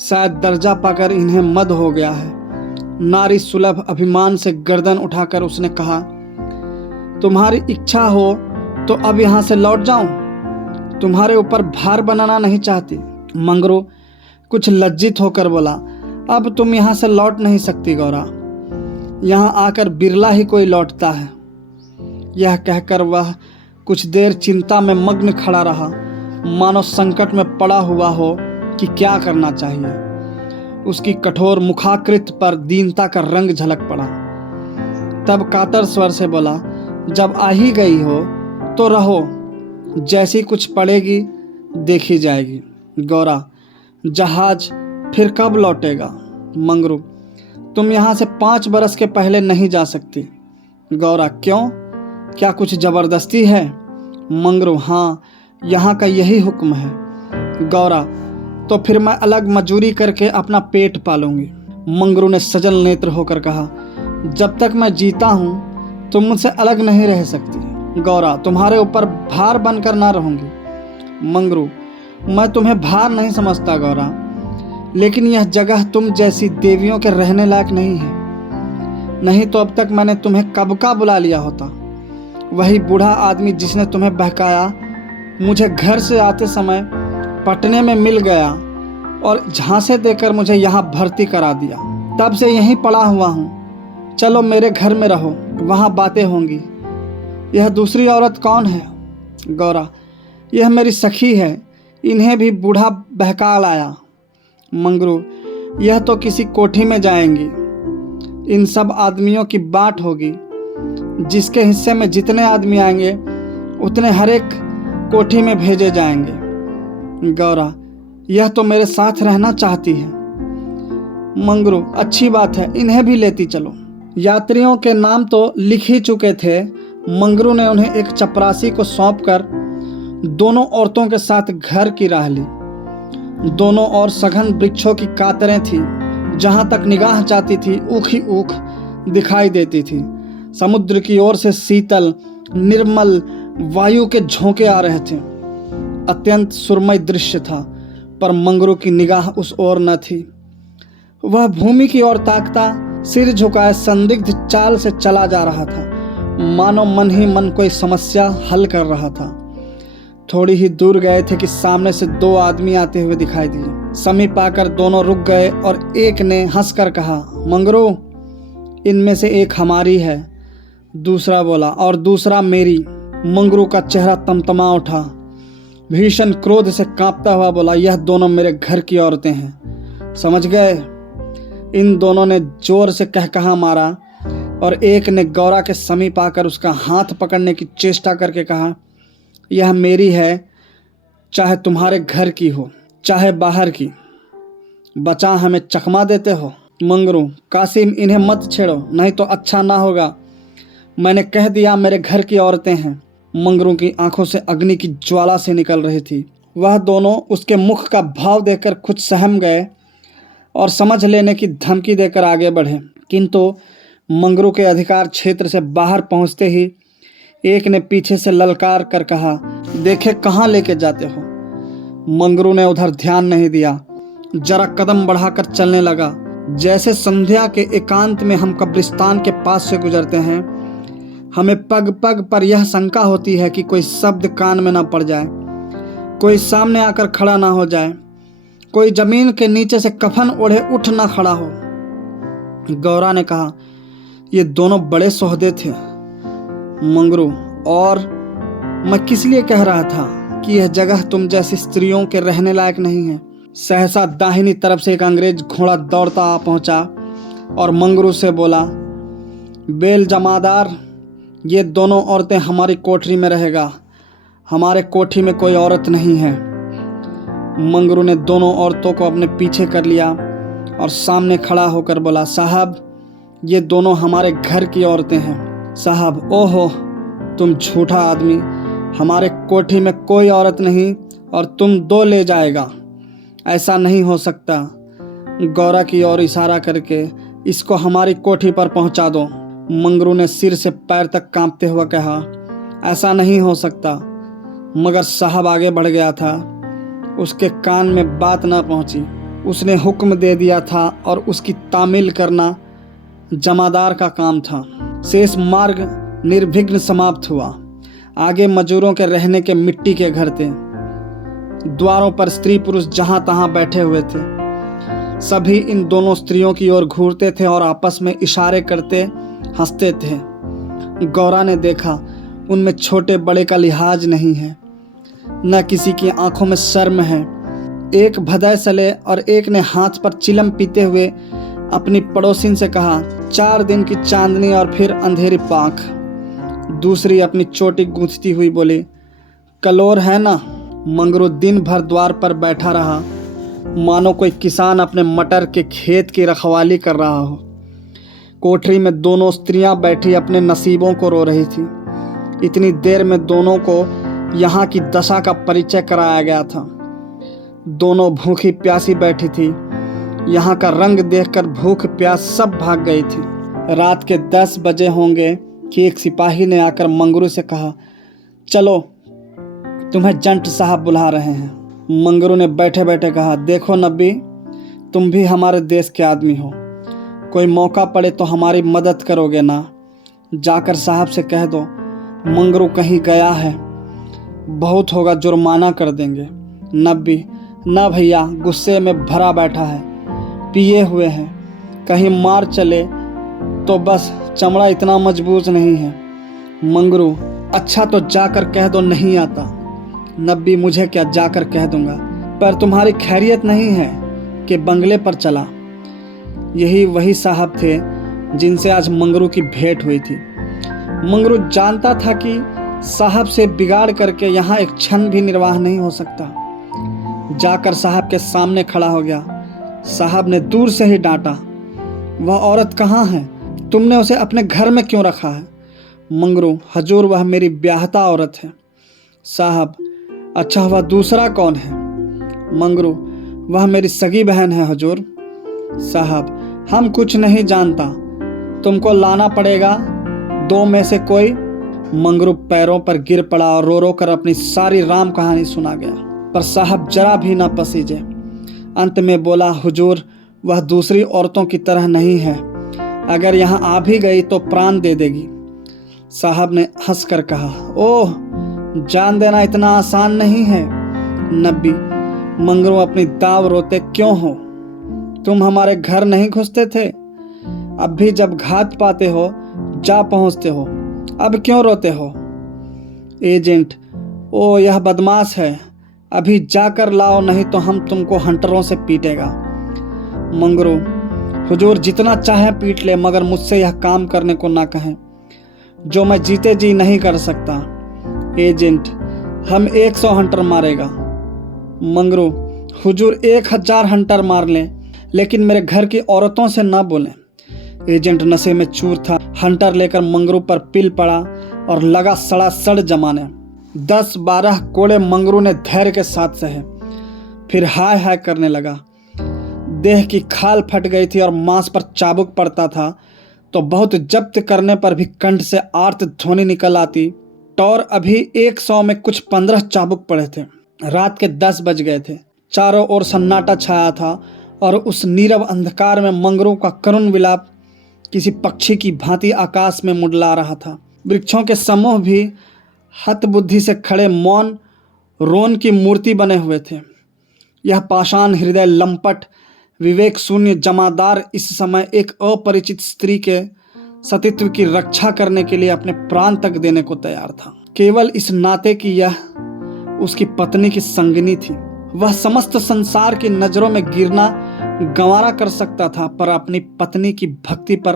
शायद दर्जा पाकर इन्हें मद हो गया है। नारी सुलभ अभिमान से गर्दन उठाकर उसने कहा, तुम्हारी इच्छा हो तो अब यहाँ से लौट जाऊं। तुम्हारे ऊपर भार बनाना नहीं चाहती। मंगरू कुछ लज्जित होकर बोला, अब तुम यहाँ से लौट नहीं सकती गौरा। यहाँ आकर बिरला ही कोई लौटता है। यह कहकर वह कुछ देर चिंता में मग्न खड़ा रहा, मानो संकट में पड़ा हुआ हो कि क्या करना चाहिए। उसकी कठोर मुखाकृत पर दीनता का रंग झलक पड़ा। तब कातर स्वर से बोला, जब आ ही गई हो तो रहो, जैसी कुछ पड़ेगी देखी जाएगी। गौरा, जहाज फिर कब लौटेगा? मंगरू, तुम यहाँ से 5 बरस के पहले नहीं जा सकती। गौरा, क्यों? क्या कुछ जबरदस्ती है? मंगरू, हाँ, यहाँ का यही हुक्म है। गौरा, तो फिर मैं अलग मजूरी करके अपना पेट पालूंगी। मंगरू ने सजल नेत्र होकर कहा, जब तक मैं जीता हूँ तुम मुझसे अलग नहीं रह सकती। गौरा, तुम्हारे ऊपर भार बनकर ना रहूंगी। मंगरू, मैं तुम्हें भार नहीं समझता गौरा, लेकिन यह जगह तुम जैसी देवियों के रहने लायक नहीं है। नहीं तो अब तक मैंने तुम्हें कब का बुला लिया होता। वही बूढ़ा आदमी जिसने तुम्हें बहकाया मुझे घर से आते समय पटने में मिल गया और झांसे देकर मुझे यहाँ भर्ती करा दिया। तब से यहीं पड़ा हुआ हूँ। चलो मेरे घर में रहो, वहाँ बातें होंगी। यह दूसरी औरत कौन है? गौरा, यह मेरी सखी है, इन्हें भी बूढ़ा बहका लाया। मंगरू, यह तो किसी कोठी में जाएंगी। इन सब आदमियों की बात होगी। जिसके हिस्से में जितने आदमी आएंगे उतने हर एक कोठी में भेजे जाएंगे। गौरा, यह तो मेरे साथ रहना चाहती है। मंगरू, अच्छी बात है, इन्हें भी लेती चलो। यात्रियों के नाम तो लिख ही चुके थे। मंगरू ने उन्हें एक चपरासी को सौंपकर दोनों औरतों के साथ घर की राह ली। दोनों ओर सघन वृक्षों की कातरें थी। जहां तक निगाह जाती थी ऊख ही ऊख दिखाई देती थी। समुद्र की ओर से शीतल निर्मल वायु के झोंके आ रहे थे। अत्यंत सुरमय दृश्य था, पर मंगरू की निगाह उस ओर न थी। वह भूमि की ओर ताकता सिर झुकाए संदिग्ध चाल से चला जा रहा था, मानो मन ही मन कोई समस्या हल कर रहा था। थोड़ी ही दूर गए थे कि सामने से दो आदमी आते हुए दिखाई दिए। समीप आकर दोनों रुक गए और एक ने हंसकर कहा, मंगरू, इनमें से एक हमारी है। दूसरा बोला, और दूसरा मेरी। मंगरू का चेहरा तमतमा उठा। भीषण क्रोध से कांपता हुआ बोला, यह दोनों मेरे घर की औरतें हैं, समझ गए? इन दोनों ने जोर से कहकहा मारा और एक ने गौरा के समीप आकर उसका हाथ पकड़ने की चेष्टा करके कहा, यह मेरी है, चाहे तुम्हारे घर की हो चाहे बाहर की। बचा हमें चकमा देते हो। मंगरू, कासिम, इन्हें मत छेड़ो, नहीं तो अच्छा ना होगा। मैंने कह दिया मेरे घर की औरतें हैं। मंगरू की आंखों से अग्नि की ज्वाला से निकल रही थी। वह दोनों उसके मुख का भाव देखकर कुछ सहम गए और समझ लेने की धमकी देकर आगे बढ़े, किंतु मंगरू के अधिकार क्षेत्र से बाहर पहुंचते ही एक ने पीछे से ललकार कर कहा, देखे कहाँ लेके जाते हो। मंगरू ने उधर ध्यान नहीं दिया, जरा कदम बढ़ाकर चलने लगा। जैसे संध्या के एकांत में हम कब्रिस्तान के पास से गुजरते हैं, हमें पग पग पर यह शंका होती है कि कोई शब्द कान में ना पड़ जाए, कोई सामने आकर खड़ा ना हो जाए, कोई जमीन के नीचे से कफन ओढ़े उठ ना खड़ा हो। गौरा ने कहा, ये दोनों बड़े सोहदे थे। मंगरू, और मैं किस लिए कह रहा था कि यह जगह तुम जैसी स्त्रियों के रहने लायक नहीं है। सहसा दाहिनी तरफ से एक अंग्रेज घोड़ा दौड़ता आ पहुंचा और मंगरू से बोला, बेल जमादार, ये दोनों औरतें हमारी कोठरी में रहेगा, हमारे कोठी में कोई औरत नहीं है। मंगरू ने दोनों औरतों को अपने पीछे कर लिया और सामने खड़ा होकर बोला, साहब, ये दोनों हमारे घर की औरतें हैं। साहब, ओहो, तुम झूठा आदमी, हमारे कोठी में कोई औरत नहीं और तुम दो ले जाएगा, ऐसा नहीं हो सकता। गौरा की ओर इशारा करके इसको हमारी कोठी पर पहुंचा दो। मंगरू ने सिर से पैर तक कांपते हुए कहा, ऐसा नहीं हो सकता। मगर साहब आगे बढ़ गया था, उसके कान में बात ना पहुंची। उसने हुक्म दे दिया था और उसकी तामील करना जमादार का काम था। शेष मार्ग निर्विघ्न समाप्त हुआ। आगे मजूरों के रहने के मिट्टी के घर थे। द्वारों पर स्त्री पुरुष जहां तहां बैठे हुए थे। सभी इन दोनों स्त्रियों की ओर घूरते थे और आपस में इशारे करते हंसते थे। गौरा ने देखा, उनमें छोटे बड़े का लिहाज नहीं है, न किसी की आंखों में शर्म है। एक भदय सले और एक ने हाथ पर चिलम पीते हुए अपनी पड़ोसिन से कहा, 4 दिन की चांदनी और फिर अंधेरी पाँख। दूसरी अपनी चोटी गूंथती हुई बोली, कलोर है ना। मंगरू दिन भर द्वार पर बैठा रहा, मानो कोई किसान अपने मटर के खेत की रखवाली कर रहा हो। कोठरी में दोनों स्त्रियां बैठी अपने नसीबों को रो रही थी। इतनी देर में दोनों को यहाँ की दशा का परिचय कराया गया था। दोनों भूखी प्यासी बैठी थी। यहाँ का रंग देखकर भूख प्यास सब भाग गई थी। रात के 10 बजे होंगे कि एक सिपाही ने आकर मंगरू से कहा, चलो, तुम्हें जंट साहब बुला रहे हैं। मंगरू ने बैठे बैठे कहा, देखो नब्बी, तुम भी हमारे देश के आदमी हो, कोई मौका पड़े तो हमारी मदद करोगे ना। जाकर साहब से कह दो मंगरू कहीं गया है, बहुत होगा जुर्माना कर देंगे। नब्बी, ना भैया, गुस्से में भरा बैठा है, पिए हुए हैं, कहीं मार चले तो बस चमड़ा इतना मजबूत नहीं है। मंगरू, अच्छा तो जाकर कह दो नहीं आता। नब्बी, मुझे क्या, जाकर कह दूंगा, पर तुम्हारी खैरियत नहीं है कि बंगले पर चला। यही वही साहब थे जिनसे आज मंगरू की भेंट हुई थी। मंगरू जानता था कि साहब से बिगाड़ करके यहाँ एक क्षण भी निर्वाह नहीं हो सकता। जाकर साहब के सामने खड़ा हो गया। साहब ने दूर से ही डांटा, वह औरत कहाँ है? तुमने उसे अपने घर में क्यों रखा है? मंगरू, हजूर, वह मेरी ब्याहता औरत है। साहब, अच्छा, वह दूसरा कौन है? मंगरू, वह मेरी सगी बहन है हजूर। साहब, हम कुछ नहीं जानता, तुमको लाना पड़ेगा दो में से कोई। मंगरू पैरों पर गिर पड़ा और रो रो कर अपनी सारी राम कहानी सुना गया, पर साहब जरा भी ना पसीजे। अंत में बोला, हुजूर, वह दूसरी औरतों की तरह नहीं है, अगर यहाँ आ भी गई तो प्राण दे देगी। साहब ने हंसकर कहा, ओह, जान देना इतना आसान नहीं है। नब्बी, मंगरू अपनी दाव रोते क्यों हो? तुम हमारे घर नहीं घुसते थे, अब भी जब घात पाते हो जा पहुंचते हो, अब क्यों रोते हो? एजेंट, ओ यह बदमाश है, अभी जाकर लाओ, नहीं तो हम तुमको हंटरों से पीटेगा। मंगरू, हुजूर जितना चाहे पीट ले, मगर मुझसे यह काम करने को ना कहें, जो मैं जीते जी नहीं कर सकता। एजेंट, हम 100 हंटर मारेगा। मंगरू, हुजूर 1000 हंटर मार लें, लेकिन मेरे घर की औरतों से ना बोलें। एजेंट नशे में चूर था। हंटर लेकर मंगरू पर पिल पड़ा और लगा सड़ासड़ जमाने। 10-12 कोड़े मंगरू ने धैर्य के साथ सहे, फिर हाय हाय करने लगा। देह की खाल फट गई थी और मांस पर चाबुक पड़ता था तो बहुत जब्त करने पर भी कंठ से आर्त ध्वनि निकल आती। टौर अभी 100 में कुछ 15 चाबुक पड़े थे। रात के 10 बज गए थे। चारों ओर सन्नाटा छाया था और उस नीरव अंधकार में मंगरू का करुण विलाप किसी पक्षी की भांति आकाश में मुंडला रहा था। वृक्षों के समूह भी हतबुद्धि से खड़े मौन रोन की मूर्ति बने हुए थे। यह पाषाण हृदय लंपट विवेक शून्य जमादार इस समय एक अपरिचित स्त्री के सतीत्व की रक्षा करने के लिए अपने प्राण तक देने को तैयार था, केवल इस नाते कि यह उसकी पत्नी की संगिनी थी। वह समस्त संसार की नजरों में गिरना गंवारा कर सकता था, पर अपनी पत्नी की भक्ति पर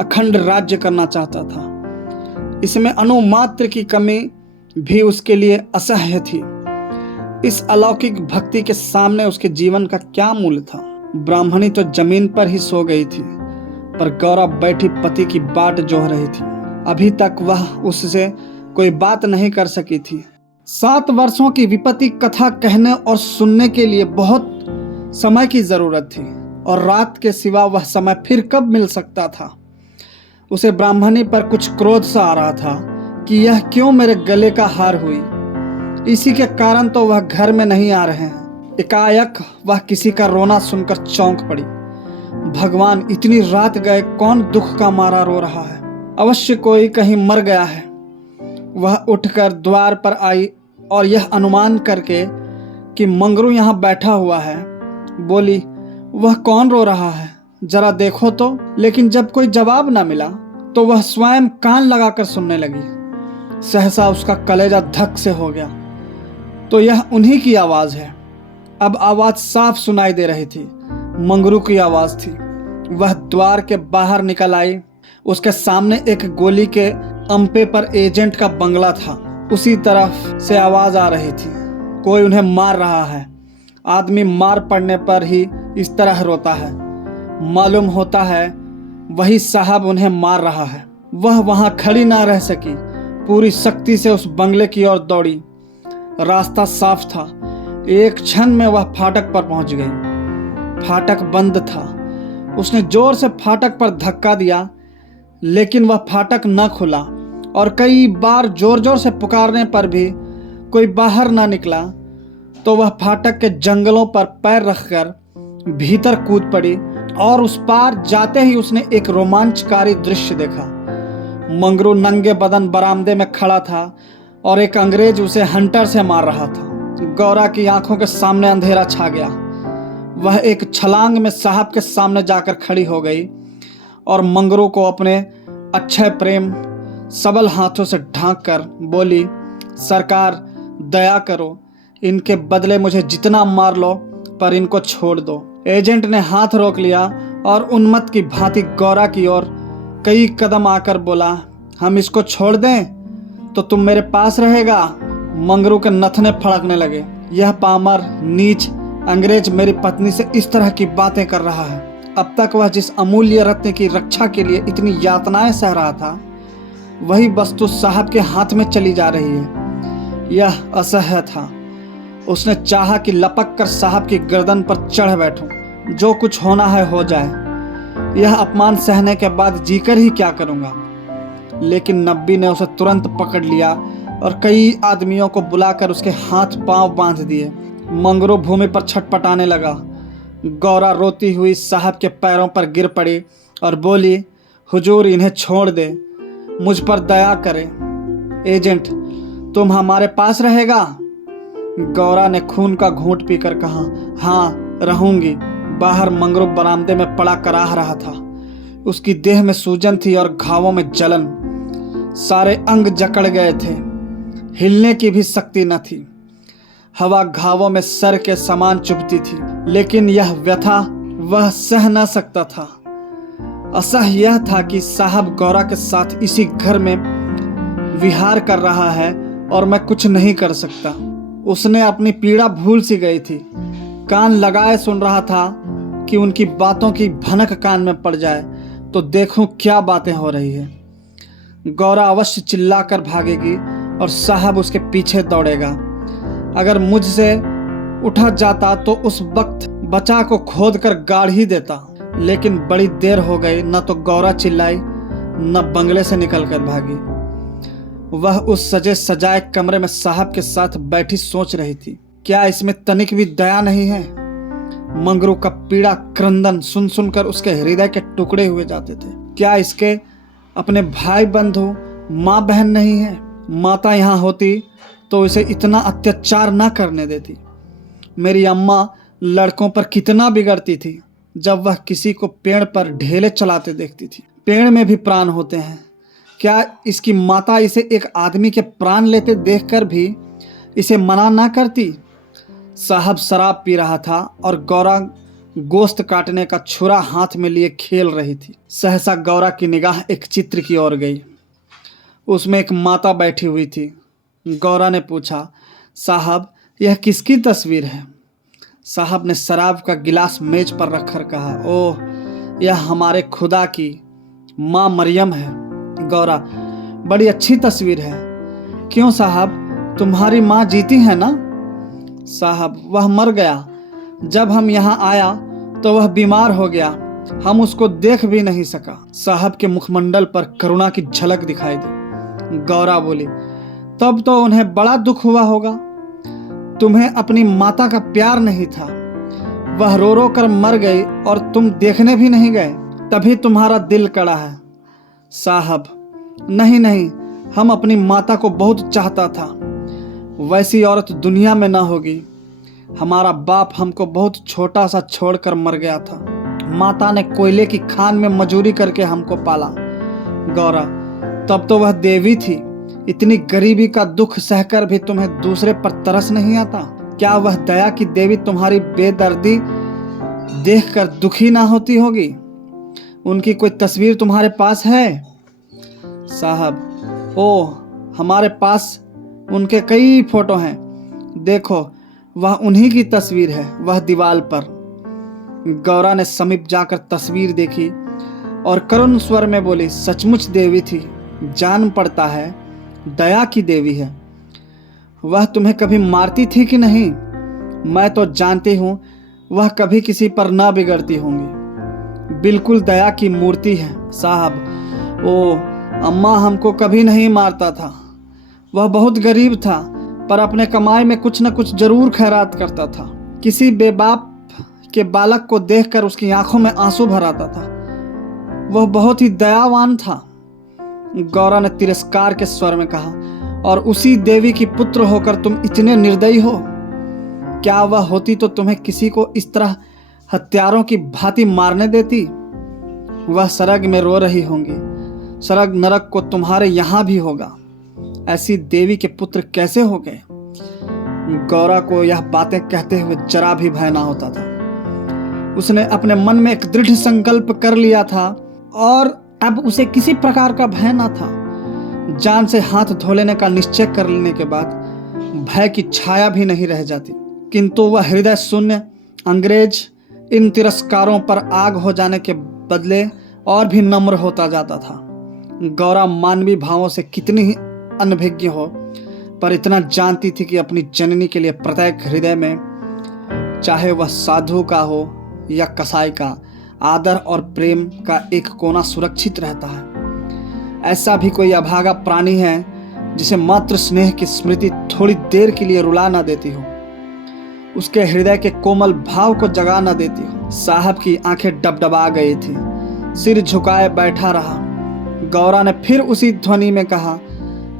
अखंड राज्य करना चाहता था। इसमें अणुमात्र की कमी भी उसके लिए असह्य थी। इस अलौकिक भक्ति के सामने उसके जीवन का क्या मूल्य था? ब्राह्मणी तो जमीन पर ही सो गई थी, पर गौरा बैठी पति की बाट जोह रही थी। अभी तक वह उससे कोई बात नहीं कर सकी थी। 7 वर्षों की विपत्ति कथा कहने और सुनने के लिए बहुत समय की जरूरत थी, और रात के सिवा वह समय फिर कब मिल सकता था? उसे ब्राह्मणी पर कुछ क्रोध सा आ रहा था कि यह क्यों मेरे गले का हार हुई। इसी के कारण तो वह घर में नहीं आ रहे हैं। एकाएक वह किसी का रोना सुनकर चौंक पड़ी। भगवान, इतनी रात गए, कौन दुख का मारा रो रहा है? अवश्य कोई कहीं मर गया है। वह उठकर द्वार पर आई और यह अनुमान करके कि मंगरू यहाँ बैठा हुआ है, बोली, वह कौन रो रहा है, जरा देखो तो। लेकिन जब कोई जवाब ना मिला तो वह स्वयं कान लगाकर सुनने लगी। सहसा उसका कलेजा धक से हो गया, तो यह उन्हीं की आवाज है। अब आवाज साफ सुनाई दे रही थी, मंगरू की आवाज थी। वह द्वार के बाहर निकल आई। उसके सामने एक गोली के अंपे पर एजेंट का बंगला था। उसी तरफ से आवाज आ रही थी, कोई उन्हें मार रहा है। आदमी मार पड़ने पर ही इस तरह रोता है। मालूम होता है वही साहब उन्हें मार रहा है। वह वहां खड़ी ना रह सकी, पूरी शक्ति से उस बंगले की ओर दौड़ी। रास्ता साफ था। एक क्षण में वह फाटक पर पहुंच गई। फाटक बंद था। उसने जोर से फाटक पर धक्का दिया, लेकिन वह फाटक न खुला, और कई बार जोर जोर से पुकारने पर भी कोई बाहर न निकला। तो वह फाटक के जंगलों पर पैर रखकर भीतर कूद पड़ी, और उस पार जाते ही उसने एक रोमांचकारी दृश्य देखा। मंगरू नंगे बदन बरामदे में खड़ा था और एक अंग्रेज उसे हंटर से मार रहा था। गौरा की आंखों के सामने अंधेरा छा गया। वह एक छलांग में साहब के सामने जाकर खड़ी हो गई और मंगरू को अपने अक्षय प्रेम सबल हाथों से ढांक कर बोली, सरकार दया करो, इनके बदले मुझे जितना मार लो पर इनको छोड़ दो। एजेंट ने हाथ रोक लिया और उन्मत्त की भांति गौरा की ओर कई कदम आकर बोला, हम इसको छोड़ दें तो तुम मेरे पास रहेगा। मंगरू के नथने फड़कने लगे। यह पामर नीच अंग्रेज मेरी पत्नी से इस तरह की बातें कर रहा है। अब तक वह जिस अमूल्य रत्न की रक्षा के लिए इतनी यातनाएं सह रहा था, वही वस्तु साहब के हाथ में चली जा रही है। यह असह्य था। उसने चाहा कि लपक कर साहब की गर्दन पर चढ़ बैठूं। जो कुछ होना है हो जाए। यह अपमान सहने के बाद जीकर ही क्या करूंगा। लेकिन नब्बी ने उसे तुरंत पकड़ लिया और कई आदमियों को बुलाकर उसके हाथ पांव बांध दिए। मंगरू भूमि पर छटपटाने लगा। गौरा रोती हुई साहब के पैरों पर गिर पड़ी और बोली, हुजूर इन्हें छोड़ दे, मुझ पर दया करे। एजेंट, तुम हमारे पास रहेगा? गौरा ने खून का घूंट पीकर कहा, हाँ रहूंगी। बाहर मंगरू बरामदे में पड़ा कराह रहा था। उसकी देह में सूजन थी और घावों में जलन। सारे अंग जकड़ गए थे। हिलने की भी शक्ति न थी। हवा घावों में सर के समान चुभती थी। लेकिन यह व्यथा वह सह न सकता था। असह्य यह था कि साहब गौरा के साथ इसी घर में विहार कर रहा है और मैं कुछ नहीं कर सकता। उसने अपनी पीड़ा भूल सी गई थी। कान लगाए सुन रहा था कि उनकी बातों की भनक कान में पड़ जाए तो देखूं क्या बातें हो रही है। गौरा अवश्य चिल्लाकर भागेगी और साहब उसके पीछे दौड़ेगा। अगर मुझसे उठा जाता तो उस वक्त बचा को खोद कर गाड़ ही देता। लेकिन बड़ी देर हो गई। न तो गौरा चिल्लाई न बंगले से निकल कर भागी। वह उस सजे सजाए कमरे में साहब के साथ बैठी सोच रही थी, क्या इसमें तनिक भी दया नहीं है? मंगरू का पीड़ा क्रंदन सुन सुनकर उसके हृदय के टुकड़े हुए जाते थे। क्या इसके अपने भाई बंधु माँ बहन नहीं है? माता यहाँ होती तो इसे इतना अत्याचार न करने देती। मेरी अम्मा लड़कों पर कितना बिगड़ती थी जब वह किसी को पेड़ पर ढेले चलाते देखती थी। पेड़ में भी प्राण होते हैं। क्या इसकी माता इसे एक आदमी के प्राण लेते देखकर भी इसे मना ना करती? साहब शराब पी रहा था और गौरा गोश्त काटने का छुरा हाथ में लिए खेल रही थी। सहसा गौरा की निगाह एक चित्र की ओर गई। उसमें एक माता बैठी हुई थी। गौरा ने पूछा, साहब यह किसकी तस्वीर है? साहब ने शराब का गिलास मेज पर रखकर कहा, ओह यह हमारे खुदा की माँ मरियम है। गौरा, बड़ी अच्छी तस्वीर है। क्यों साहब, तुम्हारी माँ जीती है ना? साहब, वह मर गया। जब हम यहाँ आया तो वह बीमार हो गया। हम उसको देख भी नहीं सका। साहब के मुखमंडल पर करुणा की झलक दिखाई दी। गौरा बोली, तब तो उन्हें बड़ा दुख हुआ होगा। तुम्हें अपनी माता का प्यार नहीं था। वह रो रो कर मर गई और तुम देखने भी नहीं गए, तभी तुम्हारा दिल कड़ा है। साहब, नहीं नहीं, हम अपनी माता को बहुत चाहता था। वैसी औरत दुनिया में ना होगी। हमारा बाप हमको बहुत छोटा सा छोड़कर मर गया था। माता ने कोयले की खान में मजूरी करके हमको पाला। गौरा, तब तो वह देवी थी। इतनी गरीबी का दुख सहकर भी तुम्हें दूसरे पर तरस नहीं आता? क्या वह दया की देवी तुम्हारी बेदर्दी देखकर दुखी ना होती होगी? उनकी कोई तस्वीर तुम्हारे पास है? साहब, ओह, हमारे पास उनके कई फोटो हैं। देखो, वह उन्हीं की तस्वीर है, वह दीवार पर। गौरा ने समीप जाकर तस्वीर देखी और करुण स्वर में बोली, सचमुच देवी थी। जान पड़ता है दया की देवी है। वह तुम्हें कभी मारती थी कि नहीं? मैं तो जानती हूँ वह कभी किसी पर ना बिगड़ती होंगी। बिल्कुल दया की मूर्ति है साहब। ओ, अम्मा हमको कभी नहीं मारता था। वह बहुत गरीब था पर अपने कमाई में कुछ न कुछ जरूर खैरात करता था। किसी बेबाप के बालक को देखकर उसकी आंखों में आंसू भर आता था। वह बहुत ही दयावान था। गौरा ने तिरस्कार के स्वर में कहा, और उसी देवी की पुत्र होकर तुम इतने निर्दयी हो? क्या वह होती तो तुम्हें किसी को इस तरह हत्यारों की भांति मारने देती। वह सरग में रो रही होंगी, सरग नरक को तुम्हारे यहाँ भी होगा। ऐसी देवी के पुत्र कैसे हो गए? गौरा को यह बातें कहते हुए जरा भी भय ना होता था। उसने अपने मन में एक दृढ़ संकल्प कर लिया था और अब उसे किसी प्रकार का भय ना था। जान से हाथ धो लेने का निश्चय कर लेने के बाद भय की छाया भी नहीं रह जाती। किंतु वह हृदय शून्य अंग्रेज इन तिरस्कारों पर आग हो जाने के बदले और भी नम्र होता जाता था। गौरा मानवीय भावों से कितनी ही अनभिज्ञ हो, पर इतना जानती थी कि अपनी जननी के लिए प्रत्येक हृदय में, चाहे वह साधु का हो या कसाई का, आदर और प्रेम का एक कोना सुरक्षित रहता है। ऐसा भी कोई अभागा प्राणी है जिसे मात्र स्नेह की स्मृति थोड़ी देर के लिए रुला न देती हो, उसके हृदय के कोमल भाव को जगा न देती हो। साहब की आंखें डबडबा गई थी, सिर झुकाए बैठा रहा। गौरा ने फिर उसी ध्वनि में कहा,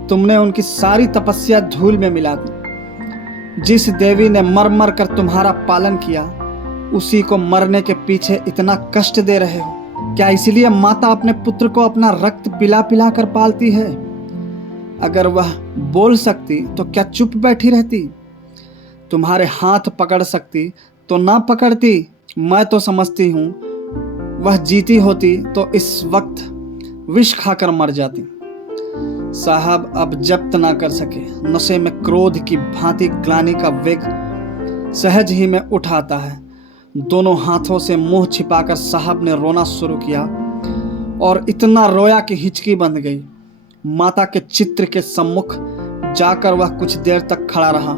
तुमने उनकी सारी तपस्या धूल में मिला दी। जिस देवी ने मर मर कर तुम्हारा पालन किया, उसी को मरने के पीछे इतना कष्ट दे रहे हो। क्या इसलिए माता अपने पुत्र को अपना रक्त पिला पिला कर पालती है? अगर वह बोल सकती तो क्या चुप बैठी रहती? तुम्हारे हाथ पकड़ सकती तो ना पकड़ती? मैं तो समझती हूँ वह जीती होती तो इस वक्त विष खाकर मर जाती। साहब अब जब्त ना कर सके। नशे में क्रोध की भांति ग्लानि का वेग सहज ही में उठाता है। दोनों हाथों से मुंह छिपाकर साहब ने रोना शुरू किया और इतना रोया कि हिचकी बंध गई। माता के चित्र के सम्मुख जाकर वह कुछ देर तक खड़ा रहा,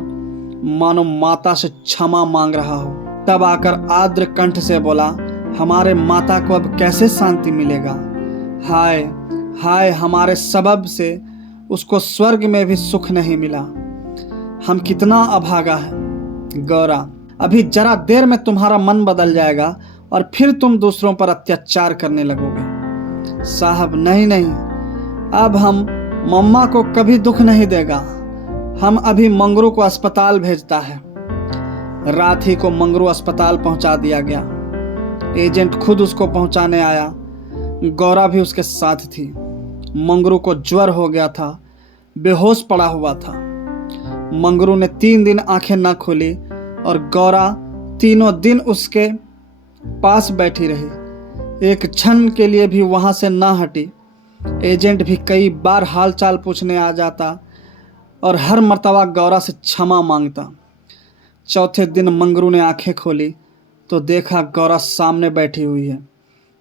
मानो माता से क्षमा मांग रहा हो। तब आकर आर्द्र कंठ से बोला, हमारे माता को अब कैसे शांति मिलेगा? हाय हाय, हमारे सबब से उसको स्वर्ग में भी सुख नहीं मिला। हम कितना अभागा है। गौरा, अभी जरा देर में तुम्हारा मन बदल जाएगा और फिर तुम दूसरों पर अत्याचार करने लगोगे। साहब, नहीं नहीं, अब हम मम्मा को कभी दुख नहीं देगा। हम अभी मंगरू को अस्पताल भेजता है। रात ही को मंगरू अस्पताल पहुंचा दिया गया। एजेंट खुद उसको पहुंचाने आया। गौरा भी उसके साथ थी। मंगरू को ज्वर हो गया था, बेहोश पड़ा हुआ था। मंगरू ने 3 दिन आंखें न खोली और गौरा तीनों दिन उसके पास बैठी रही। एक क्षण के लिए भी वहां से न हटी। एजेंट भी कई बार हालचाल पूछने आ जाता और हर मर्तबा गौरा से क्षमा मांगता। चौथे दिन मंगरू ने आंखें खोली तो देखा गौरा सामने बैठी हुई है।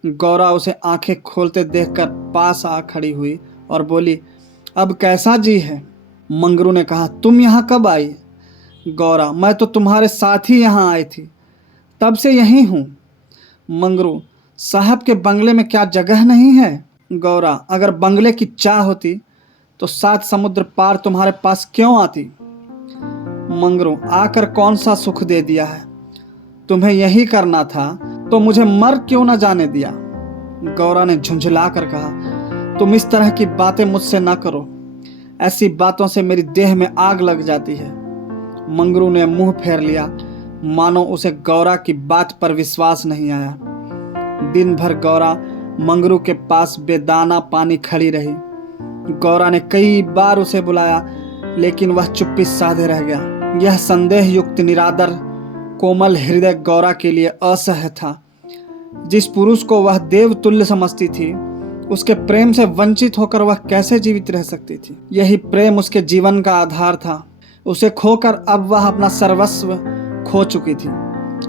गौरा उसे आंखें खोलते देखकर पास आ खड़ी हुई और बोली, अब कैसा जी है? मंगरू ने कहा, तुम यहाँ कब आई? गौरा, मैं तो तुम्हारे साथ ही यहाँ आई थी, तब से यहीं हूँ। मंगरू, साहब के बंगले में क्या जगह नहीं है? गौरा, अगर बंगले की चाह होती तो 7 समुद्र पार तुम्हारे पास क्यों आती? मंगरू, आकर कौन सा सुख दे दिया है? तुम्हें यही करना था तो मुझे मर क्यों न जाने दिया? गौरा ने झुंझला कर कहा, तुम इस तरह की बातें मुझसे ना करो। ऐसी बातों से मेरी देह में आग लग जाती है। मंगरू ने मुंह फेर लिया, मानो उसे गौरा की बात पर विश्वास नहीं आया। दिन भर गौरा मंगरू के पास बेदाना पानी खड़ी रही। गौरा ने कई बार उसे बुलाया, लेकिन वह चुप्पी साधे रह गया। यह संदेह युक्त निरादर कोमल हृदय गौरा के लिए असह्य था। जिस पुरुष को वह देव तुल्य समझती थी, उसके प्रेम से वंचित होकर वह कैसे जीवित रह सकती थी? यही प्रेम उसके जीवन का आधार था। उसे खोकर अब वह अपना सर्वस्व खो चुकी थी।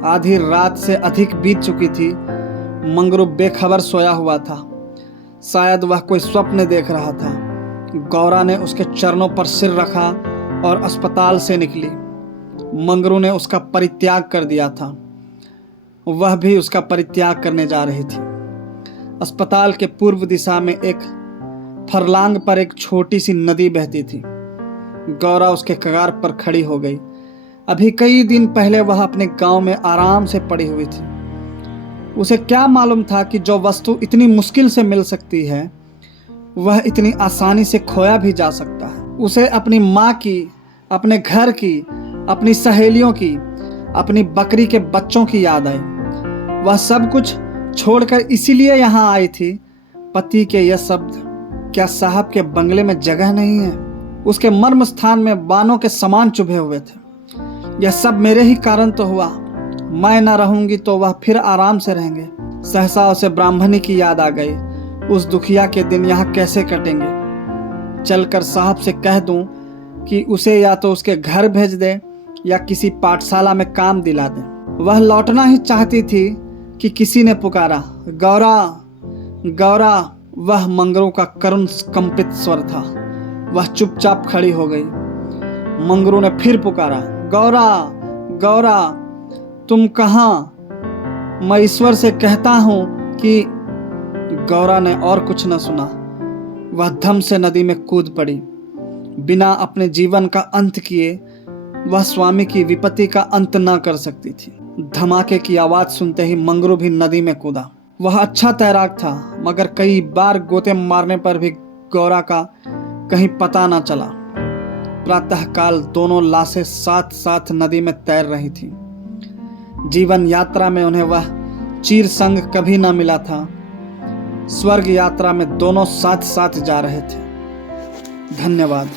आधी रात से अधिक बीत चुकी थी। मंगरू बेखबर सोया हुआ था। शायद वह कोई स्वप्न देख रहा था। गौरा ने उसके चरणों पर सिर रखा और अस्पताल से निकली। मंगरू ने उसका परित्याग कर दिया था। वह भी उसका परित्याग करने जा रही थी। अस्पताल के पूर्व दिशा में एक फरलांग पर एक छोटी सी नदी बहती थी। गौरा उसके कगार पर खड़ी हो गई। अभी कई दिन पहले वह अपने गांव में आराम से पड़ी हुई थी। उसे क्या मालूम था कि जो वस्तु इतनी मुश्किल से मिल सकती है, वह इतनी आसानी से खोया भी जा सकता है। उसे अपनी माँ की, अपने घर की, अपनी सहेलियों की, अपनी बकरी के बच्चों की याद आई। वह सब कुछ छोड़कर इसीलिए यहाँ आई थी। पति के यह शब्द, क्या साहब के बंगले में जगह नहीं है? उसके मर्म स्थान में बाणों के समान चुभे हुए थे। यह सब मेरे ही कारण तो हुआ। मैं न रहूंगी तो वह फिर आराम से रहेंगे। सहसा उसे ब्राह्मणी की याद आ गई। उस दुखिया के दिन यहाँ कैसे कटेंगे? चलकर साहब से कह दूं कि उसे या तो उसके घर भेज दे या किसी पाठशाला में काम दिला दे। वह लौटना ही चाहती थी कि किसी ने पुकारा, गौरा गौरा। वह मंगरू का करुण कंपित स्वर था। वह चुपचाप खड़ी हो गई। मंगरू ने फिर पुकारा, गौरा गौरा, तुम कहाँ? मैं ईश्वर से कहता हूं कि। गौरा ने और कुछ न सुना। वह धम से नदी में कूद पड़ी। बिना अपने जीवन का अंत किए वह स्वामी की विपत्ति का अंत न कर सकती थी। धमाके की आवाज सुनते ही मंगरू भी नदी में कूदा। वह अच्छा तैराक था, मगर कई बार गोते मारने पर भी गौरा का कहीं पता न चला। प्रातःकाल दोनों लाशें साथ साथ नदी में तैर रही थी। जीवन यात्रा में उन्हें वह चीर संग कभी न मिला था। स्वर्ग यात्रा में दोनों साथ साथ जा रहे थे। धन्यवाद।